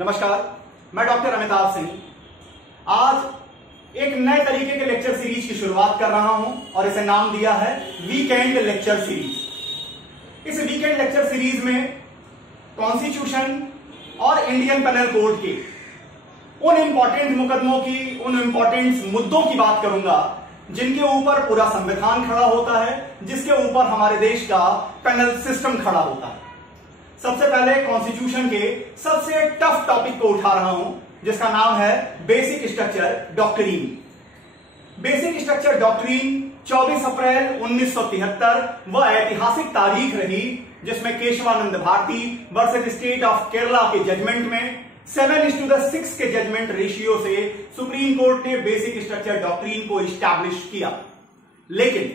नमस्कार, मैं डॉक्टर अमिताभ सिंह आज एक नए तरीके के लेक्चर सीरीज की शुरुआत कर रहा हूं और इसे नाम दिया है वीकेंड लेक्चर सीरीज। इस वीकेंड लेक्चर सीरीज में कॉन्स्टिट्यूशन और इंडियन पेनल कोड के उन इंपॉर्टेंट मुकदमों की, उन इंपॉर्टेंट मुद्दों की बात करूंगा जिनके ऊपर पूरा संविधान खड़ा होता है, जिसके ऊपर हमारे देश का पेनल सिस्टम खड़ा होता है। सबसे पहले कॉन्स्टिट्यूशन के सबसे टफ टॉपिक को उठा रहा हूं, जिसका नाम है basic structure doctrine. Basic structure doctrine 24 April 1973 वह ऐतिहासिक तारीख रही जिसमें Kesavananda Bharati versus state of Kerala के जजमेंट में 7:6 के जजमेंट रेशियो से सुप्रीम कोर्ट ने बेसिक स्ट्रक्चर डॉक्ट्रिन को इस्टैब्लिश किया। लेकिन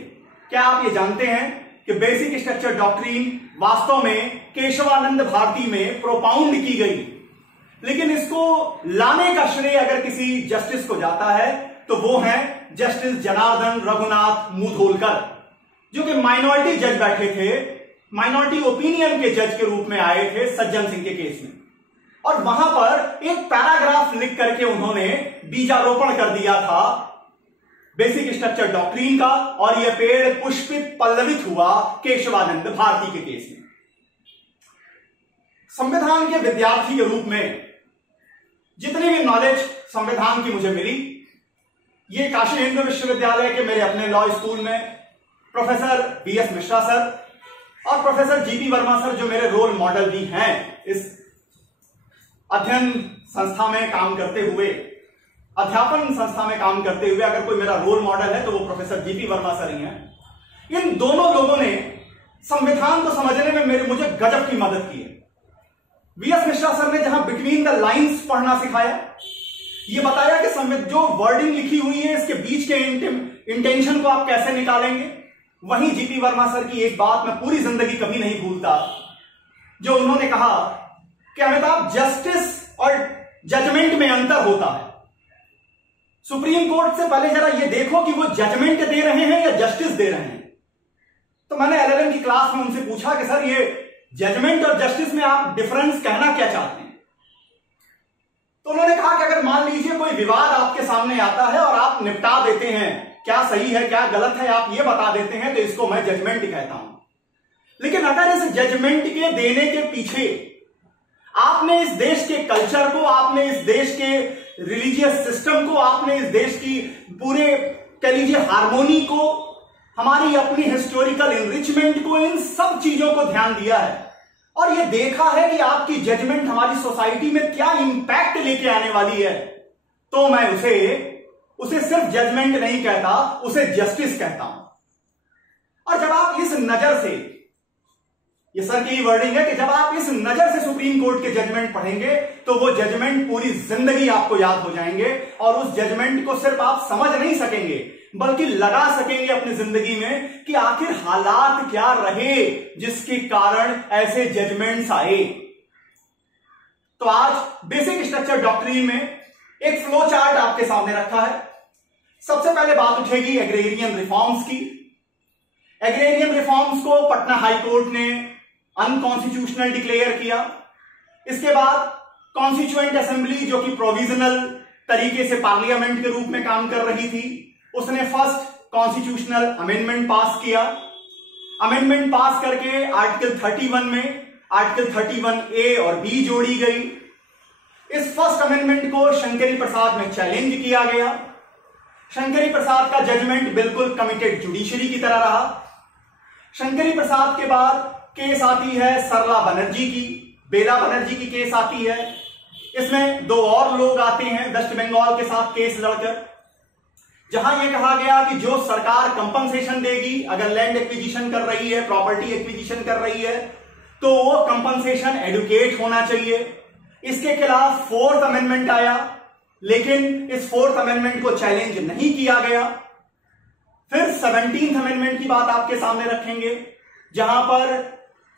क्या आप ये जानते हैं कि बेसिक स्ट्रक्चर डॉक्ट्रिन वास्तव में केशवानंद भारती में प्रोपाउंड की गई, लेकिन इसको लाने का श्रेय अगर किसी जस्टिस को जाता है तो वो है जस्टिस जनार्दन रघुनाथ मुधोलकर, जो कि माइनॉरिटी जज बैठे थे, माइनॉरिटी ओपिनियन के जज के रूप में आए थे सज्जन सिंह के केस में। और वहां पर एक पैराग्राफ लिख करके उन्होंने बीजारोपण कर दिया था बेसिक स्ट्रक्चर डॉक्ट्रिन का, और यह पेड़ पुष्पित पल्लवित हुआ केशवानंद भारती के केस में। संविधान के विद्यार्थी के रूप में जितनी भी नॉलेज संविधान की मुझे मिली, ये काशी हिंदू विश्वविद्यालय के मेरे अपने लॉ स्कूल में प्रोफेसर बीएस मिश्रा सर और प्रोफेसर जीपी वर्मा सर, जो मेरे रोल मॉडल भी हैं इस अध्ययन संस्था में काम करते हुए, अध्यापन संस्था में काम करते हुए, अगर कोई मेरा रोल मॉडल है तो वो प्रोफेसर जीपी वर्मा सर ही हैं। इन दोनों लोगों ने संविधान को समझने में मुझे गजब की मदद की है। वीएस मिश्रा सर ने जहां बिटवीन द लाइंस पढ़ना सिखाया, ये बताया कि जो वर्डिंग लिखी हुई है इसके बीच के इंटेंशन को आप कैसे निकालेंगे। वहीं जीपी वर्मा सर की एक बात मैं पूरी जिंदगी कभी नहीं भूलता, जो उन्होंने कहा कि अमिताभ, जस्टिस और जजमेंट में अंतर होता है। सुप्रीम कोर्ट से पहले जरा ये देखो कि वो जजमेंट दे रहे हैं या जस्टिस दे रहे हैं। तो मैंने एलएलएम की क्लास में उनसे पूछा कि सर, ये जजमेंट और जस्टिस में आप डिफरेंस कहना क्या चाहते हैं? तो उन्होंने कहा कि अगर मान लीजिए कोई विवाद आपके सामने आता है और आप निपटा देते हैं, क्या सही है क्या गलत है आप ये बता देते हैं, तो इसको मैं जजमेंट कहता हूं। लेकिन अगर इस जजमेंट के देने के पीछे आपने इस देश के कल्चर को, आपने इस देश के रिलीजियस सिस्टम को, आपने इस देश की पूरे कह लीजिए हार्मोनी को, हमारी अपनी हिस्टोरिकल इनरिचमेंट को, इन सब चीजों को ध्यान दिया है और ये देखा है कि आपकी जजमेंट हमारी सोसाइटी में क्या इंपैक्ट लेके आने वाली है, तो मैं उसे सिर्फ जजमेंट नहीं कहता, उसे जस्टिस कहता हूं। और जब आप इस नजर से, ये सर की वर्डिंग है कि जब आप इस नजर से सुप्रीम कोर्ट के जजमेंट पढ़ेंगे तो वो जजमेंट पूरी जिंदगी आपको याद हो जाएंगे और उस जजमेंट को सिर्फ आप समझ नहीं सकेंगे बल्कि लगा सकेंगे अपनी जिंदगी में कि आखिर हालात क्या रहे जिसके कारण ऐसे जजमेंट्स आए। तो आज बेसिक स्ट्रक्चर डॉक्ट्रिन में एक फ्लो चार्ट आपके सामने रखा है। सबसे पहले बात उठेगी एग्रेरियन रिफॉर्म्स की। एग्रेरियन रिफॉर्म्स को पटना हाई कोर्ट ने अनकॉन्स्टिट्यूशनल डिक्लेयर किया। इसके बाद कॉन्स्टिट्यूएंट असेंबली, जो कि प्रोविजनल तरीके से पार्लियामेंट के रूप में काम कर रही थी, उसने फर्स्ट कॉन्स्टिट्यूशनल अमेंडमेंट पास किया। अमेंडमेंट पास करके आर्टिकल 31 में आर्टिकल 31A और B जोड़ी गई। इस फर्स्ट अमेंडमेंट को शंकरी प्रसाद में चैलेंज किया गया। शंकरी प्रसाद का जजमेंट बिल्कुल कमिटेड जुडिशरी की तरह रहा। शंकरी प्रसाद के बाद केस आती है सरला बनर्जी की, बेला बनर्जी की केस आती है। इसमें दो और लोग आते हैं वेस्ट बंगाल के साथ केस लड़कर, जहां यह कहा गया कि जो सरकार कंपनसेशन देगी अगर लैंड एक्विजिशन कर रही है, प्रॉपर्टी एक्विजिशन कर रही है, तो वो कंपनसेशन एडुकेट होना चाहिए। इसके खिलाफ फोर्थ अमेंडमेंट आया, लेकिन इस फोर्थ अमेंडमेंट को चैलेंज नहीं किया गया। फिर 17th अमेंडमेंट की बात आपके सामने रखेंगे, जहां पर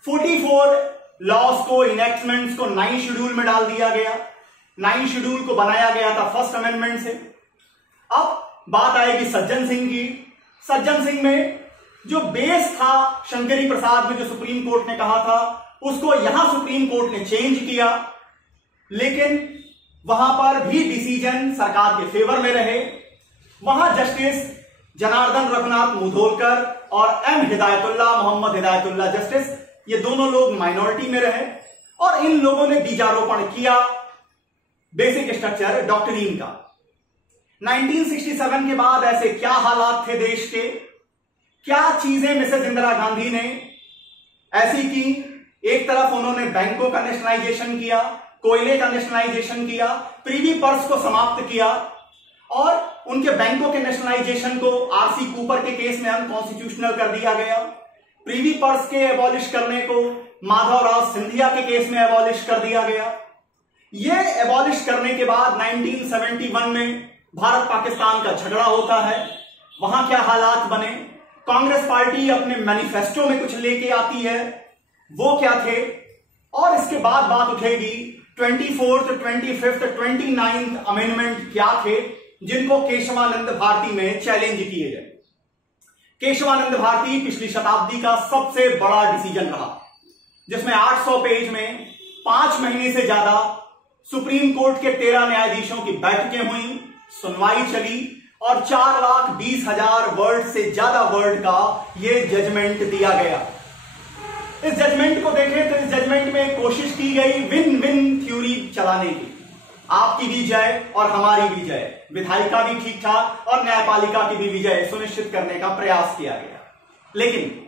44 लॉज को, इनेक्टमेंट्स को 9 शेड्यूल में डाल दिया गया। 9 शेड्यूल को बनाया गया था फर्स्ट अमेंडमेंट से। अब बात आएगी सज्जन सिंह की। सज्जन सिंह में जो बेस था शंकरी प्रसाद में, जो सुप्रीम कोर्ट ने कहा था, उसको यहां सुप्रीम कोर्ट ने चेंज किया। लेकिन वहां पर भी डिसीजन सरकार के फेवर में रहे। वहां जस्टिस जनार्दन रघुनाथ मुधोलकर और एम हिदायतुल्लाह, मोहम्मद हिदायतुल्लाह जस्टिस, ये दोनों लोग माइनॉरिटी में रहे और इन लोगों ने बीजारोपण किया बेसिक स्ट्रक्चर डॉक्ट्रिन का। 1967 के बाद ऐसे क्या हालात थे देश के, क्या चीजें मिसेज इंदिरा गांधी ने ऐसी की। एक तरफ उन्होंने बैंकों का नेशनलाइजेशन किया, कोयले का नेशनलाइजेशन किया, प्रीवी पर्स को समाप्त किया और उनके बैंकों के नेशनलाइजेशन को आरसी कूपर के केस में अनकॉन्स्टिट्यूशनल कर दिया गया। प्रीवी पर्स के एबॉलिश करने को माधवराव सिंधिया के केस में एबॉलिश कर दिया गया। यह एबॉलिश करने के बाद 1971 में भारत पाकिस्तान का झगड़ा होता है। वहां क्या हालात बने, कांग्रेस पार्टी अपने मैनिफेस्टो में कुछ लेके आती है, वो क्या थे, और इसके बाद बात उठेगी 24th, 25th, 29th अमेंडमेंट क्या थे जिनको केशवानंद भारती में चैलेंज किए गए। केशवानंद भारती पिछली शताब्दी का सबसे बड़ा डिसीजन रहा, जिसमें 800 पेज में 5 महीने से ज्यादा सुप्रीम कोर्ट के 13 न्यायाधीशों की बैठकें हुई, सुनवाई चली और 4,20,000 वर्ड से ज्यादा वर्ड का यह जजमेंट दिया गया। इस जजमेंट को देखें तो इस जजमेंट में कोशिश की गई विन विन थ्योरी चलाने की, आपकी भी जय और हमारी भी जय, विधायिका भी ठीक ठाक और न्यायपालिका की भी विजय सुनिश्चित करने का प्रयास किया गया। लेकिन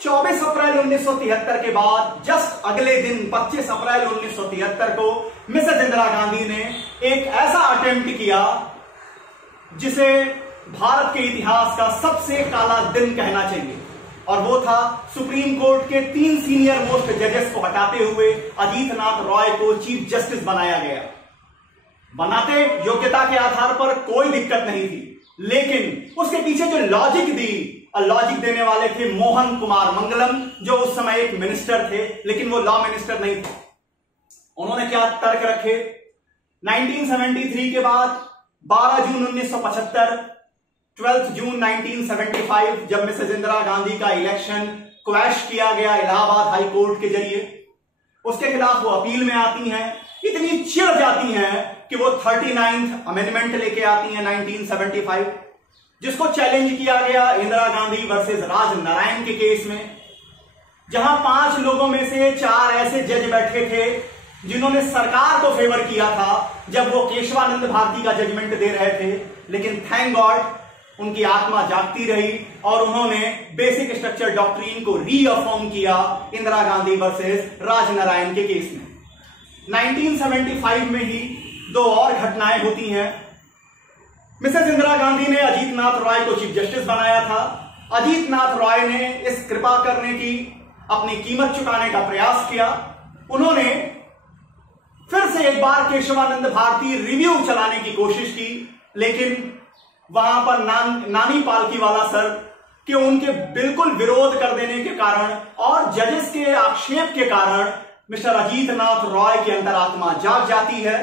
24 अप्रैल 1973 के बाद जस्ट अगले दिन 25 अप्रैल 1973 को मिसेज इंदिरा गांधी ने एक ऐसा अटेम्प्ट किया जिसे भारत के इतिहास का सबसे काला दिन कहना चाहिए, और वो था सुप्रीम कोर्ट के 3 सीनियर मोस्ट जजेस को हटाते हुए अजीत नाथ रॉय को चीफ जस्टिस बनाया गया। बनाते योग्यता के आधार पर कोई दिक्कत नहीं थी, लेकिन उसके पीछे जो लॉजिक दी, लॉजिक देने वाले थे मोहन कुमार मंगलम, जो उस समय एक मिनिस्टर थे, लेकिन वो लॉ मिनिस्टर नहीं थे। उन्होंने क्या तर्क रखे, 1973 के बाद 12 जून 1975, 12 जून 1975 जब मिसेज इंदिरा गांधी का इलेक्शन क्वैश किया गया इलाहाबाद हाई कोर्ट के जरिए, उसके खिलाफ वो अपील में आती हैं, इतनी चिढ़ जाती हैं कि वो 39th अमेंडमेंट लेके आती हैं 1975, जिसको चैलेंज किया गया इंदिरा गांधी वर्सेस राज नारायण के केस में, जहां 5 लोगों में से 4 ऐसे जज बैठे थे जिन्होंने सरकार को फेवर किया था जब वो केशवानंद भारती का जजमेंट दे रहे थे। लेकिन थैंक गॉड उनकी आत्मा जागती रही और उन्होंने बेसिक स्ट्रक्चर डॉक्ट्रिन को रीअफर्म किया इंदिरा गांधी वर्सेस राज नारायण के केस में। 1975 में ही 2 और घटनाएं होती हैं। मिसेज इंदिरा गांधी ने अजीत नाथ रॉय को चीफ जस्टिस बनाया था। अजीत नाथ रॉय ने इस कृपा करने की, अपनी कीमत चुकाने का प्रयास किया। उन्होंने फिर से एक बार केशवानंद भारती रिव्यू चलाने की कोशिश की, लेकिन वहां पर नानी पालकी वाला सर कि उनके बिल्कुल विरोध कर देने के कारण और जजेस के आक्षेप के कारण मिस्टर अजीत नाथ रॉय की अंतरात्मा जाग जाती है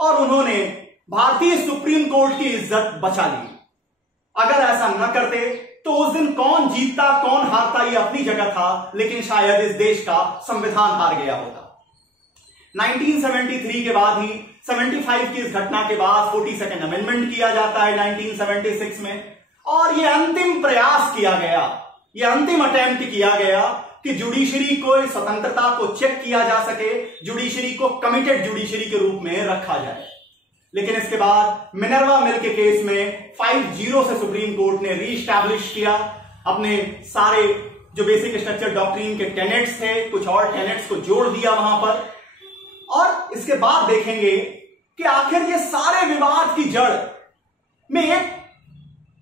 और उन्होंने भारतीय सुप्रीम कोर्ट की इज्जत बचा ली। अगर ऐसा न करते तो उस दिन कौन जीतता कौन हारता ये अपनी जगह था, लेकिन शायद इस देश का संविधान हार गया होता। 1973 के बाद ही 75 की इस घटना के बाद 42nd अमेंडमेंट किया जाता है 1976 में, और यह अंतिम प्रयास किया गया, यह अंतिम अटेम्प्ट किया गया कि जुडिशरी को स्वतंत्रता को चेक किया जा सके, जुडिशरी को कमिटेड जुडिशरी के रूप में रखा जाए। लेकिन इसके बाद मिनर्वा मिल के केस में 5-0 से सुप्रीम कोर्ट ने रीस्टैब्लिश किया अपने सारे जो बेसिक स्ट्रक्चर डॉक्ट्रिन के टेनेट्स थे, कुछ और टेनेट्स को जोड़ दिया वहां पर। और इसके बाद देखेंगे कि आखिर ये सारे विवाद की जड़ में एक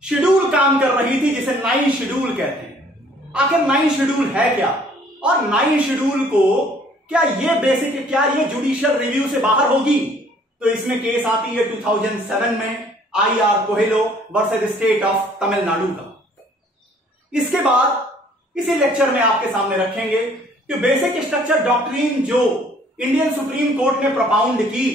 शेड्यूल काम कर रही थी जिसे 9 शेड्यूल कहते हैं। आखिर 9 शेड्यूल है क्या, और 9 शेड्यूल को क्या ये जुडिशियल रिव्यू से बाहर होगी? तो इसमें केस आती है 2007 में IR Coelho versus state of Tamil Nadu का। इसके बाद इसी लेक्चर में आपके सामने रखेंगे कि बेसिक स्ट्रक्चर डॉक्ट्रिन जो इंडियन सुप्रीम कोर्ट ने प्रोपाउंड की,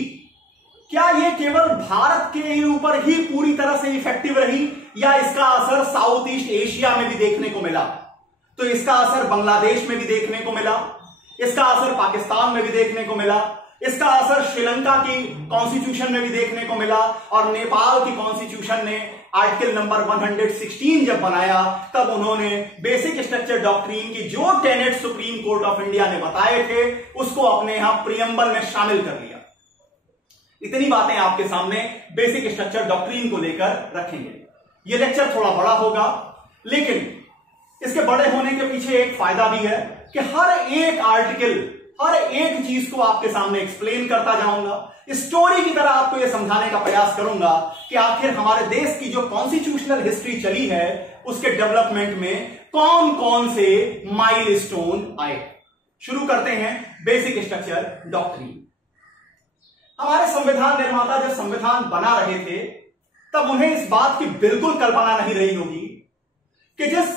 क्या यह केवल भारत के ऊपर ही पूरी तरह से इफेक्टिव रही या इसका असर साउथ ईस्ट एशिया में भी देखने को मिला? तो इसका असर बांग्लादेश में भी देखने को मिला, इसका असर पाकिस्तान में भी देखने को मिला, इसका असर श्रीलंका की कॉन्स्टिट्यूशन में भी देखने को मिला और नेपाल की कॉन्स्टिट्यूशन ने आर्टिकल नंबर 116 जब बनाया तब उन्होंने बेसिक स्ट्रक्चर डॉक्ट्रिन की जो Tenet supreme court of India ने बताए थे उसको अपने यहां प्रियम्बल में शामिल कर लिया। इतनी बातें आपके सामने बेसिक स्ट्रक्चर डॉक्ट्रिन को लेकर रखेंगे। यह लेक्चर थोड़ा बड़ा होगा, लेकिन इसके बड़े होने के पीछे एक फायदा भी है कि हर एक आर्टिकल, हर एक चीज को आपके सामने एक्सप्लेन करता जाऊंगा। स्टोरी की तरह आपको यह समझाने का प्रयास करूंगा कि आखिर हमारे देश की जो कॉन्स्टिट्यूशनल हिस्ट्री चली है उसके डेवलपमेंट में कौन कौन से माइलस्टोन आए। शुरू करते हैं बेसिक स्ट्रक्चर डॉक्ट्रिन। हमारे संविधान निर्माता जब संविधान बना रहे थे तब उन्हें इस बात की बिल्कुल कल्पना नहीं रही होगी कि जिस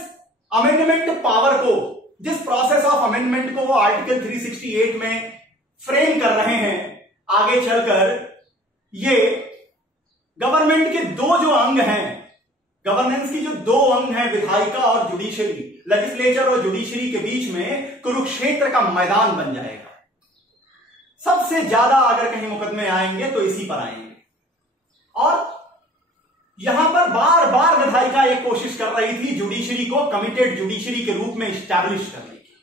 अमेंडमेंट पावर को, जिस प्रोसेस ऑफ अमेंडमेंट को वो आर्टिकल 368 में फ्रेम कर रहे हैं, आगे चलकर ये गवर्नमेंट के दो जो अंग हैं, गवर्नेंस की जो दो अंग हैं, विधायिका और जुडिशरी, लेजिस्लेचर और जुडिशरी के बीच में कुरुक्षेत्र का मैदान बन जाएगा। सबसे ज्यादा अगर कहीं मुकदमे आएंगे तो इसी पर आएंगे। और यहां पर बार बार विधायिका एक कोशिश कर रही थी जुडिशरी को कमिटेड जुडिशरी के रूप में इस्टैब्लिश करने की,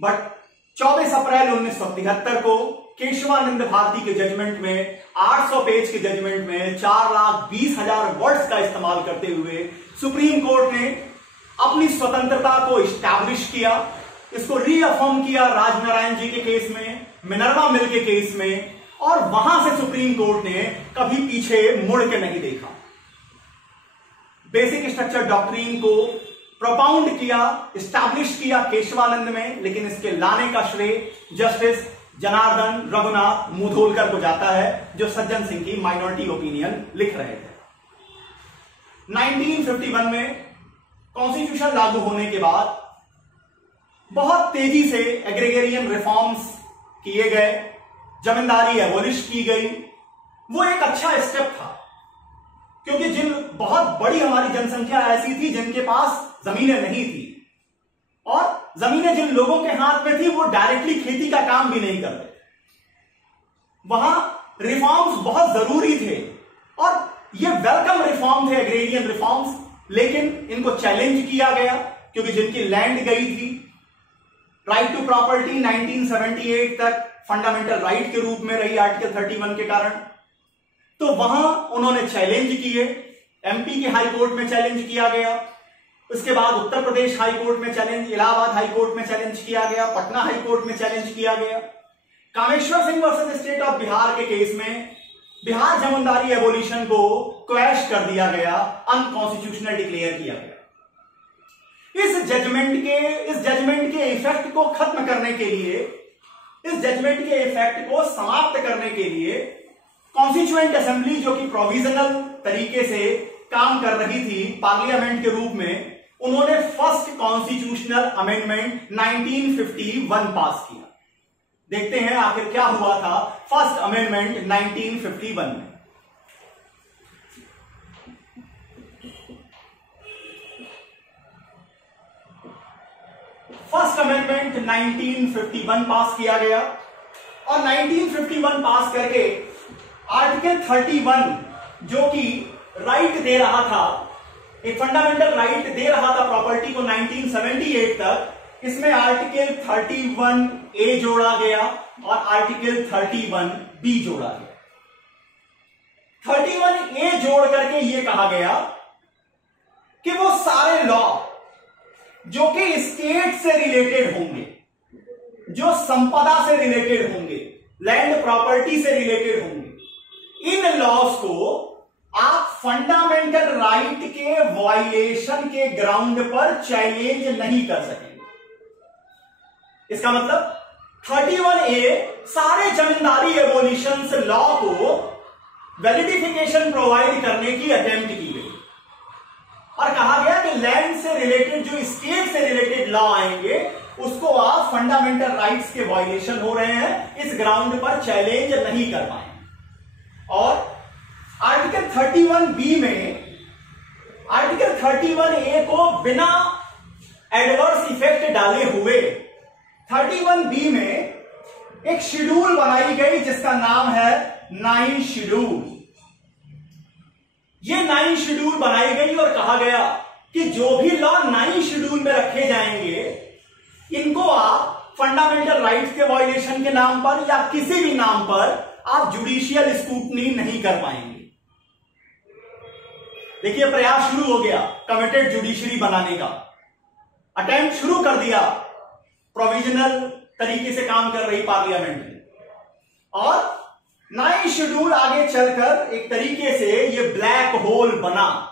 बट 24 अप्रैल 1973 को केशवानंद भारती के जजमेंट में, 800 पेज के जजमेंट में 4,20,000 वर्ड्स का इस्तेमाल करते हुए सुप्रीम कोर्ट ने अपनी स्वतंत्रता को इस्टैब्लिश किया, इसको रीअफर्म किया राजनारायण जी के केस में, मिनर्वा मिल के केस में, और वहां से सुप्रीम कोर्ट ने कभी पीछे मुड़ के नहीं देखा। बेसिक स्ट्रक्चर डॉक्ट्रिन को प्रोपाउंड किया, इस्टैब्लिश किया केशवानंद में, लेकिन इसके लाने का श्रेय जस्टिस जनार्दन रघुनाथ मुधोलकर को जाता है, जो सज्जन सिंह की माइनॉरिटी ओपिनियन लिख रहे थे। 1951 में कॉन्स्टिट्यूशन लागू होने के बाद बहुत तेजी से एग्रीगेरियन रिफॉर्म्स किए गए, जमींदारी एबॉलिश की गई। वो एक अच्छा स्टेप था, क्योंकि जिन बहुत बड़ी हमारी जनसंख्या ऐसी थी जिनके पास जमीनें नहीं थी, और जमीनें जिन लोगों के हाथ में थी वो डायरेक्टली खेती का काम भी नहीं करते। वहां रिफॉर्म्स बहुत जरूरी थे और ये वेलकम रिफॉर्म थे, एग्रेरियन रिफॉर्म्स, लेकिन इनको चैलेंज किया गया क्योंकि जिनकी लैंड गई थी, राइट टू प्रॉपर्टी 1978 तक फंडामेंटल राइट के रूप में रही आर्टिकल 31 के कारण, तो वहां उन्होंने चैलेंज किए। एमपी के हाई कोर्ट में चैलेंज किया गया, उसके बाद उत्तर प्रदेश हाई कोर्ट में चैलेंज, इलाहाबाद हाई कोर्ट में चैलेंज किया गया, पटना हाई कोर्ट में चैलेंज किया गया। Kameshwar Singh versus state of Bihar के केस में बिहार जमींदारी एबोलिशन को क्वैश कर दिया गया, अनकॉन्स्टिट्यूशनल डिक्लेयर किया गया। इस जजमेंट के इफेक्ट को खत्म करने के लिए, इस जजमेंट के इफेक्ट को समाप्त करने के लिए कॉन्स्टिट्यूएंट असेंबली, जो कि प्रोविजनल तरीके से काम कर रही थी पार्लियामेंट के रूप में, उन्होंने फर्स्ट कॉन्स्टिट्यूशनल अमेंडमेंट 1951 पास किया। देखते हैं आखिर क्या हुआ था फर्स्ट अमेंडमेंट 1951 में। फर्स्ट अमेंडमेंट 1951 पास किया गया और 1951 पास करके आर्टिकल 31 जो कि राइट दे रहा था, एक फंडामेंटल राइट दे रहा था प्रॉपर्टी को 1978 तक, इसमें आर्टिकल 31A जोड़ा गया और आर्टिकल 31B जोड़ा गया। 31A जोड़ करके यह कहा गया कि वो सारे लॉ जो कि स्टेट से रिलेटेड होंगे, जो संपदा से रिलेटेड होंगे, लैंड प्रॉपर्टी से रिलेटेड होंगे, इन लॉज को आप फंडामेंटल राइट के वायलेशन के ग्राउंड पर चैलेंज नहीं कर सकेंगे। इसका मतलब 31A सारे जमींदारी एबोलिशंस लॉ को वैलिडिफिकेशन प्रोवाइड करने की अटेम्प्ट की गई और कहा गया कि लैंड से रिलेटेड, जो स्टेट से रिलेटेड लॉ आएंगे, उसको आप फंडामेंटल राइट्स के वायलेशन हो रहे हैं, इस ग्राउंड पर चैलेंज नहीं कर पाएंगे। और आर्टिकल 31B में आर्टिकल 31A को बिना एडवर्स इफेक्ट डाले हुए 31B में एक शेड्यूल बनाई गई जिसका नाम है 9 शेड्यूल। ये 9 शेड्यूल बनाई गई और कहा गया कि जो भी लॉ 9 शेड्यूल में रखे जाएंगे इनको आप फंडामेंटल राइट्स के वायलेशन के नाम पर या किसी भी नाम पर आप जुडिशियल स्क्रूटनी नहीं कर पाएंगे। देखिए, प्रयास शुरू हो गया कमिटेड जुडिशरी बनाने का, अटेम्प्ट शुरू कर दिया प्रोविजनल तरीके से काम कर रही पार्लियामेंट में, और 9 शेड्यूल आगे चलकर एक तरीके से ये ब्लैक होल बना,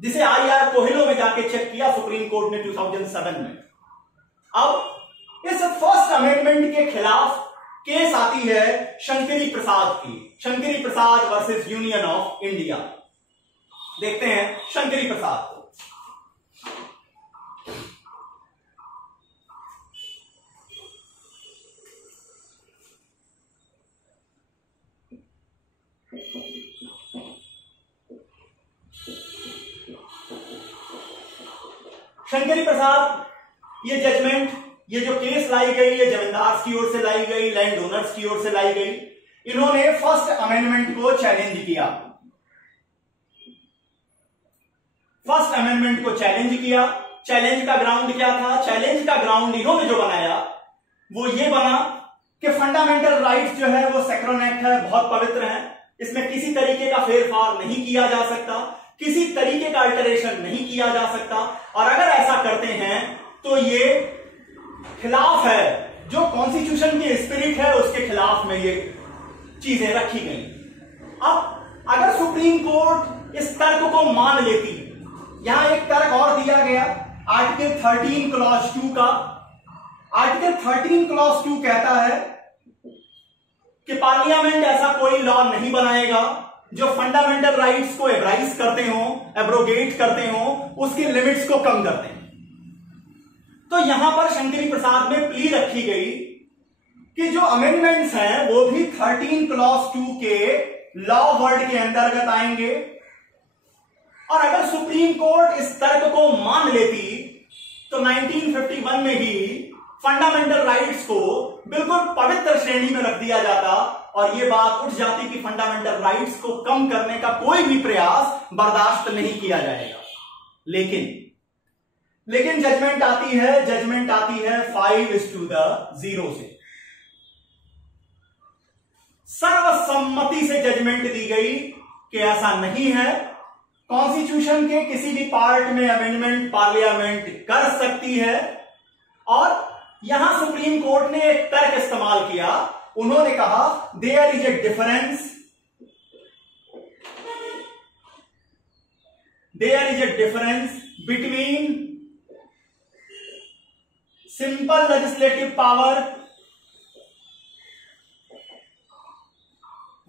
जिसे IR कोहेलो में जाके चेक किया सुप्रीम कोर्ट ने 2007 में। अब इस फर्स्ट अमेंडमेंट के खिलाफ केस आती है शंकरी प्रसाद की, शंकरी प्रसाद वर्सेस यूनियन ऑफ इंडिया। देखते हैं शंकरी प्रसाद को। शंकरी प्रसाद, ये जजमेंट, ये जो केस लाई गई, ये जमींदार की ओर से लाई गई, लैंड ओनर्स की ओर से लाई गई। इन्होंने फर्स्ट अमेंडमेंट को चैलेंज किया, फर्स्ट अमेंडमेंट को चैलेंज किया। चैलेंज का ग्राउंड क्या था? चैलेंज का ग्राउंड इन्होंने जो बनाया वो ये बना कि फंडामेंटल राइट्स जो है वो सेक्रेड एक्ट है, बहुत पवित्र है, इसमें किसी तरीके का फेरफार नहीं किया जा सकता, किसी तरीके का अल्टरेशन नहीं किया जा सकता, और अगर ऐसा करते हैं तो ये खिलाफ है, जो कॉन्स्टिट्यूशन की स्पिरिट है उसके खिलाफ में ये चीजें रखी गई। अब अगर सुप्रीम कोर्ट इस तर्क को मान लेती, यहां एक तर्क और दिया गया आर्टिकल 13 क्लॉज 2 का। आर्टिकल 13 क्लॉज 2 कहता है कि पार्लियामेंट ऐसा कोई लॉ नहीं बनाएगा जो फंडामेंटल राइट्स को एब्राइज करते हो, एब्रोगेट करते हो, उसकी लिमिट्स को कम करते हैं। तो यहां पर शंकरी प्रसाद में प्ली रखी गई कि जो अमेंडमेंट्स हैं वो भी 13 क्लॉज 2 के लॉ वर्ड के अंतर्गत आएंगे, और अगर सुप्रीम कोर्ट इस तर्क को मान लेती तो 1951 में ही फंडामेंटल राइट्स को बिल्कुल पवित्र श्रेणी में रख दिया जाता, और यह बात उठ जाती कि फंडामेंटल राइट्स को कम करने का कोई भी प्रयास बर्दाश्त नहीं किया जाएगा। लेकिन जजमेंट आती है 5:0 से। सर्वसम्मति से जजमेंट दी गई कि ऐसा नहीं है, कॉन्स्टिट्यूशन के किसी भी पार्ट में अमेंडमेंट पार्लियामेंट कर सकती है। और यहां सुप्रीम कोर्ट ने एक तर्क इस्तेमाल किया, उन्होंने कहा there is a difference between simple legislative power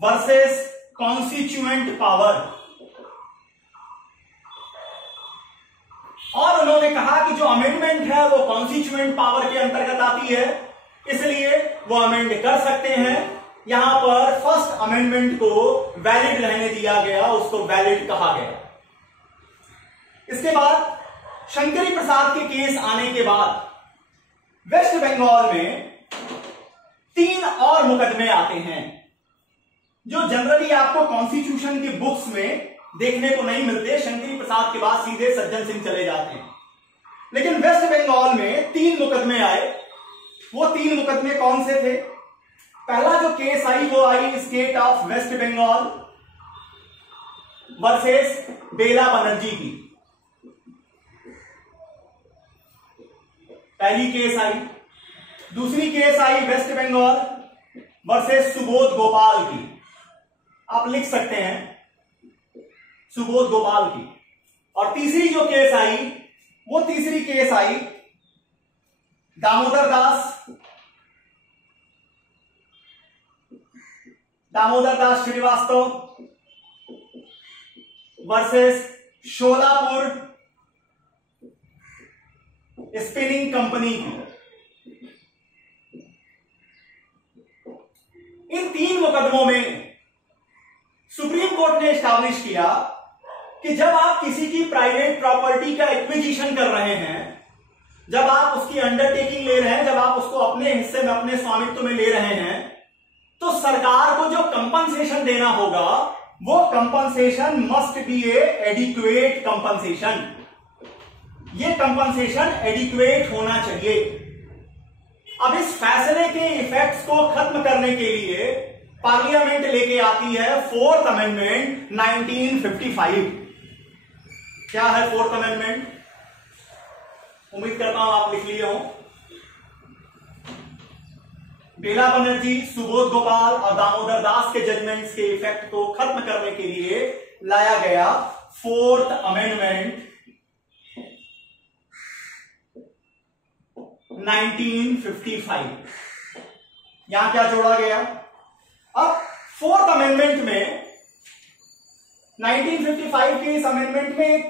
versus constituent power. और उन्होंने कहा कि जो अमेंडमेंट है वो कॉन्स्टिट्यूएंट पावर के अंतर्गत आती है, इसलिए वो अमेंड कर सकते हैं। यहां पर फर्स्ट अमेंडमेंट को वैलिड रहने दिया गया, उसको वैलिड कहा गया। इसके बाद शंकरी प्रसाद के केस आने के बाद वेस्ट बंगाल में 3 और मुकदमे आते हैं जो जनरली आपको कॉन्स्टिट्यूशन की बुक्स में देखने को नहीं मिलते। शंकरी प्रसाद के बाद सीधे सज्जन सिंह चले जाते हैं, लेकिन वेस्ट बंगाल में 3 मुकदमे आए। वो 3 मुकदमे कौन से थे? पहला जो केस आई वो आई state of West Bengal versus Bela Banerjee की, पहली केस आई। दूसरी केस आई वेस्ट बंगाल वर्सेस सुबोध गोपाल की, आप लिख सकते हैं सुबोध गोपाल की। और तीसरी जो केस आई, वो तीसरी केस आई Damodar Das Srivastava versus Sholapur spinning company की। इन 3 मुकदमों में सुप्रीम कोर्ट ने एस्टैब्लिश किया कि जब आप किसी की प्राइवेट प्रॉपर्टी का एक्विजिशन कर रहे हैं जब आप उसकी अंडरटेकिंग ले रहे हैं, जब आप उसको अपने हिस्से में, अपने स्वामित्व में ले रहे हैं, तो सरकार को जो कंपनसेशन देना होगा वो compensation must be A adequate compensation. ये कंपनसेशन एडिक्वेट होना चाहिए। अब इस फैसले के इफेक्ट्स को खत्म करने के लिए पार्लियामेंट लेके आती है फोर्थ अमेंडमेंट 1955। क्या है फोर्थ अमेंडमेंट? उम्मीद करता हूं आप लिख लिए हो। बेला बनर्जी, सुबोध गोपाल और दामोदर दास के जजमेंट्स के इफेक्ट को खत्म करने के लिए लाया गया फोर्थ अमेंडमेंट 1955। यहां क्या जोड़ा गया? अब फोर्थ अमेंडमेंट में 1955 के इस अमेंडमेंट में एक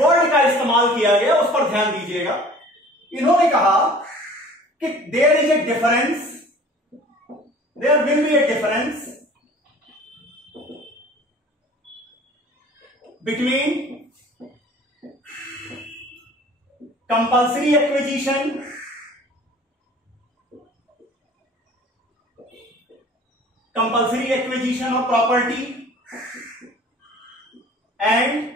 वर्ड का इस्तेमाल किया गया, उस पर ध्यान दीजिएगा। इन्होंने कहा कि there is a difference, there will be a difference between compulsory acquisition of property and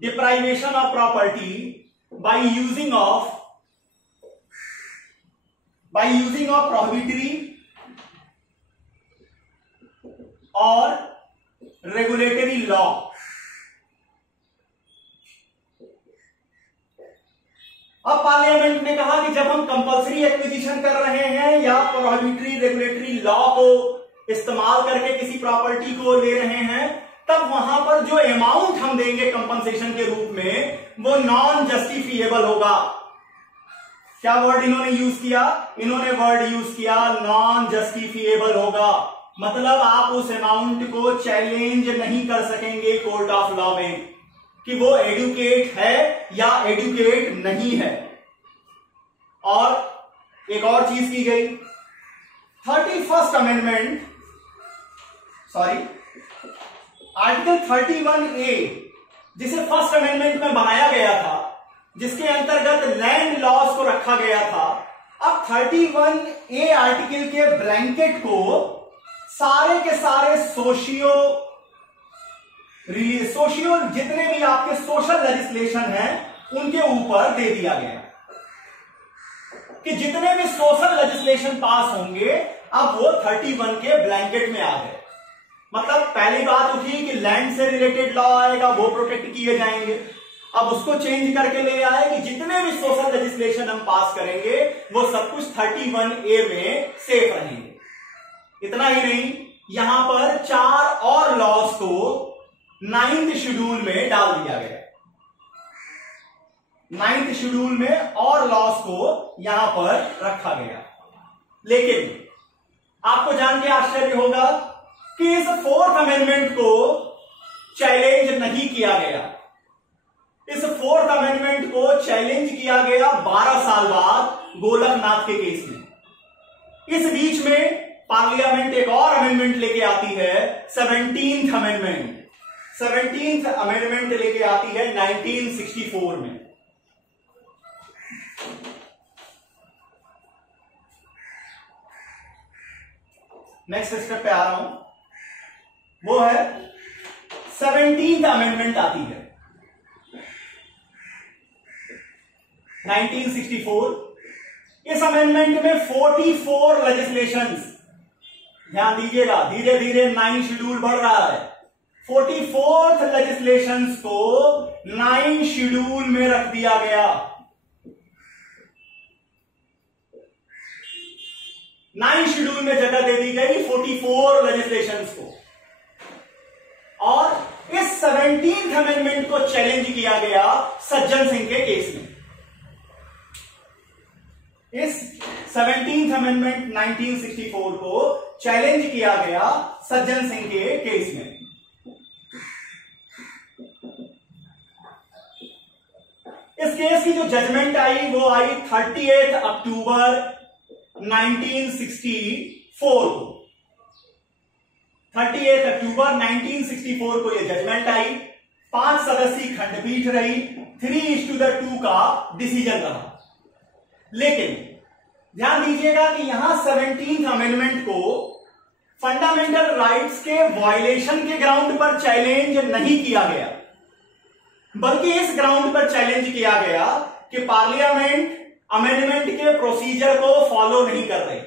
deprivation of property by using of prohibitory or regulatory law। अब पार्लियामेंट ने कहा कि जब हम कंपल्सरी एक्विजिशन कर रहे हैं या प्रोहिबिटरी रेगुलेटरी लॉ को इस्तेमाल करके किसी प्रॉपर्टी को ले रहे हैं, तब वहां पर जो अमाउंट हम देंगे कंपनसेशन के रूप में वो नॉन जस्टिफिएबल होगा। क्या वर्ड इन्होंने यूज किया? इन्होंने वर्ड यूज किया नॉन जस्टिफिएबल होगा। मतलब आप उस अमाउंट को चैलेंज नहीं कर सकेंगे कोर्ट ऑफ लॉ में कि वो एडुकेट है या एडुकेट नहीं है। और एक और चीज की गई, 31st अमेंडमेंट, आर्टिकल 31A, जिसे फर्स्ट अमेंडमेंट में बनाया गया था, जिसके अंतर्गत लैंड लॉज को रखा गया था। अब 31A आर्टिकल के ब्लैंकेट को सारे के सारे सोशियो जितने भी आपके सोशल लेजिस्लेशन हैं उनके ऊपर दे दिया गया कि जितने भी सोशल लेजिस्लेशन पास होंगे अब वो 31 के ब्लैंकेट में आ गए। मतलब पहली बात उठी कि लैंड से रिलेटेड लॉ आएगा, वो प्रोटेक्ट किए जाएंगे। अब उसको चेंज करके ले आए कि जितने भी सोशल लेजिस्लेशन हम पास करेंगे वो सब कुछ 31A में सेफ रहेंगे। इतना ही नहीं, यहां पर 4 और लॉज को 9th शेड्यूल में डाल दिया गया। 9th शेड्यूल में और लॉज को यहां पर रखा गया। लेकिन आपको जान के आश्चर्य होगा कि इस फोर्थ अमेंडमेंट को चैलेंज नहीं किया गया। इस फोर्थ अमेंडमेंट को चैलेंज किया गया 12 साल बाद गोलकनाथ के केस में। इस बीच में पार्लियामेंट एक और अमेंडमेंट लेके आती है, 17th अमेंडमेंट। 17th अमेंडमेंट लेके आती है 1964 में। नेक्स्ट स्टेप पे आ रहा हूं, वो है 17th अमेंडमेंट आती है 1964। इस अमेंडमेंट में 44 लेजिस्लेशंस, ध्यान दीजिएगा, धीरे धीरे 9 शेड्यूल बढ़ रहा है। 44th लेजिस्लेशंस को 9 शेड्यूल में रख दिया गया। 9 शेड्यूल में जगह दे दी गई 44 लेजिस्लेशंस को। और इस 17th अमेंडमेंट को चैलेंज किया गया सज्जन सिंह के केस में। इस 17th अमेंडमेंट 1964 को चैलेंज किया गया सज्जन सिंह के केस में। इस केस की जो जजमेंट आई वो आई 30 अक्टूबर 1964 को। 38 अक्टूबर 1964 को यह जजमेंट आई। 5 सदस्यीय खंडपीठ रही। 3:2 का डिसीजन रहा। लेकिन ध्यान दीजिएगा कि यहां 17th अमेंडमेंट को फंडामेंटल राइट्स के वायलेशन के ग्राउंड पर चैलेंज नहीं किया गया, बल्कि इस ग्राउंड पर चैलेंज किया गया कि पार्लियामेंट अमेंडमेंट के प्रोसीजर को फॉलो नहीं कर रही।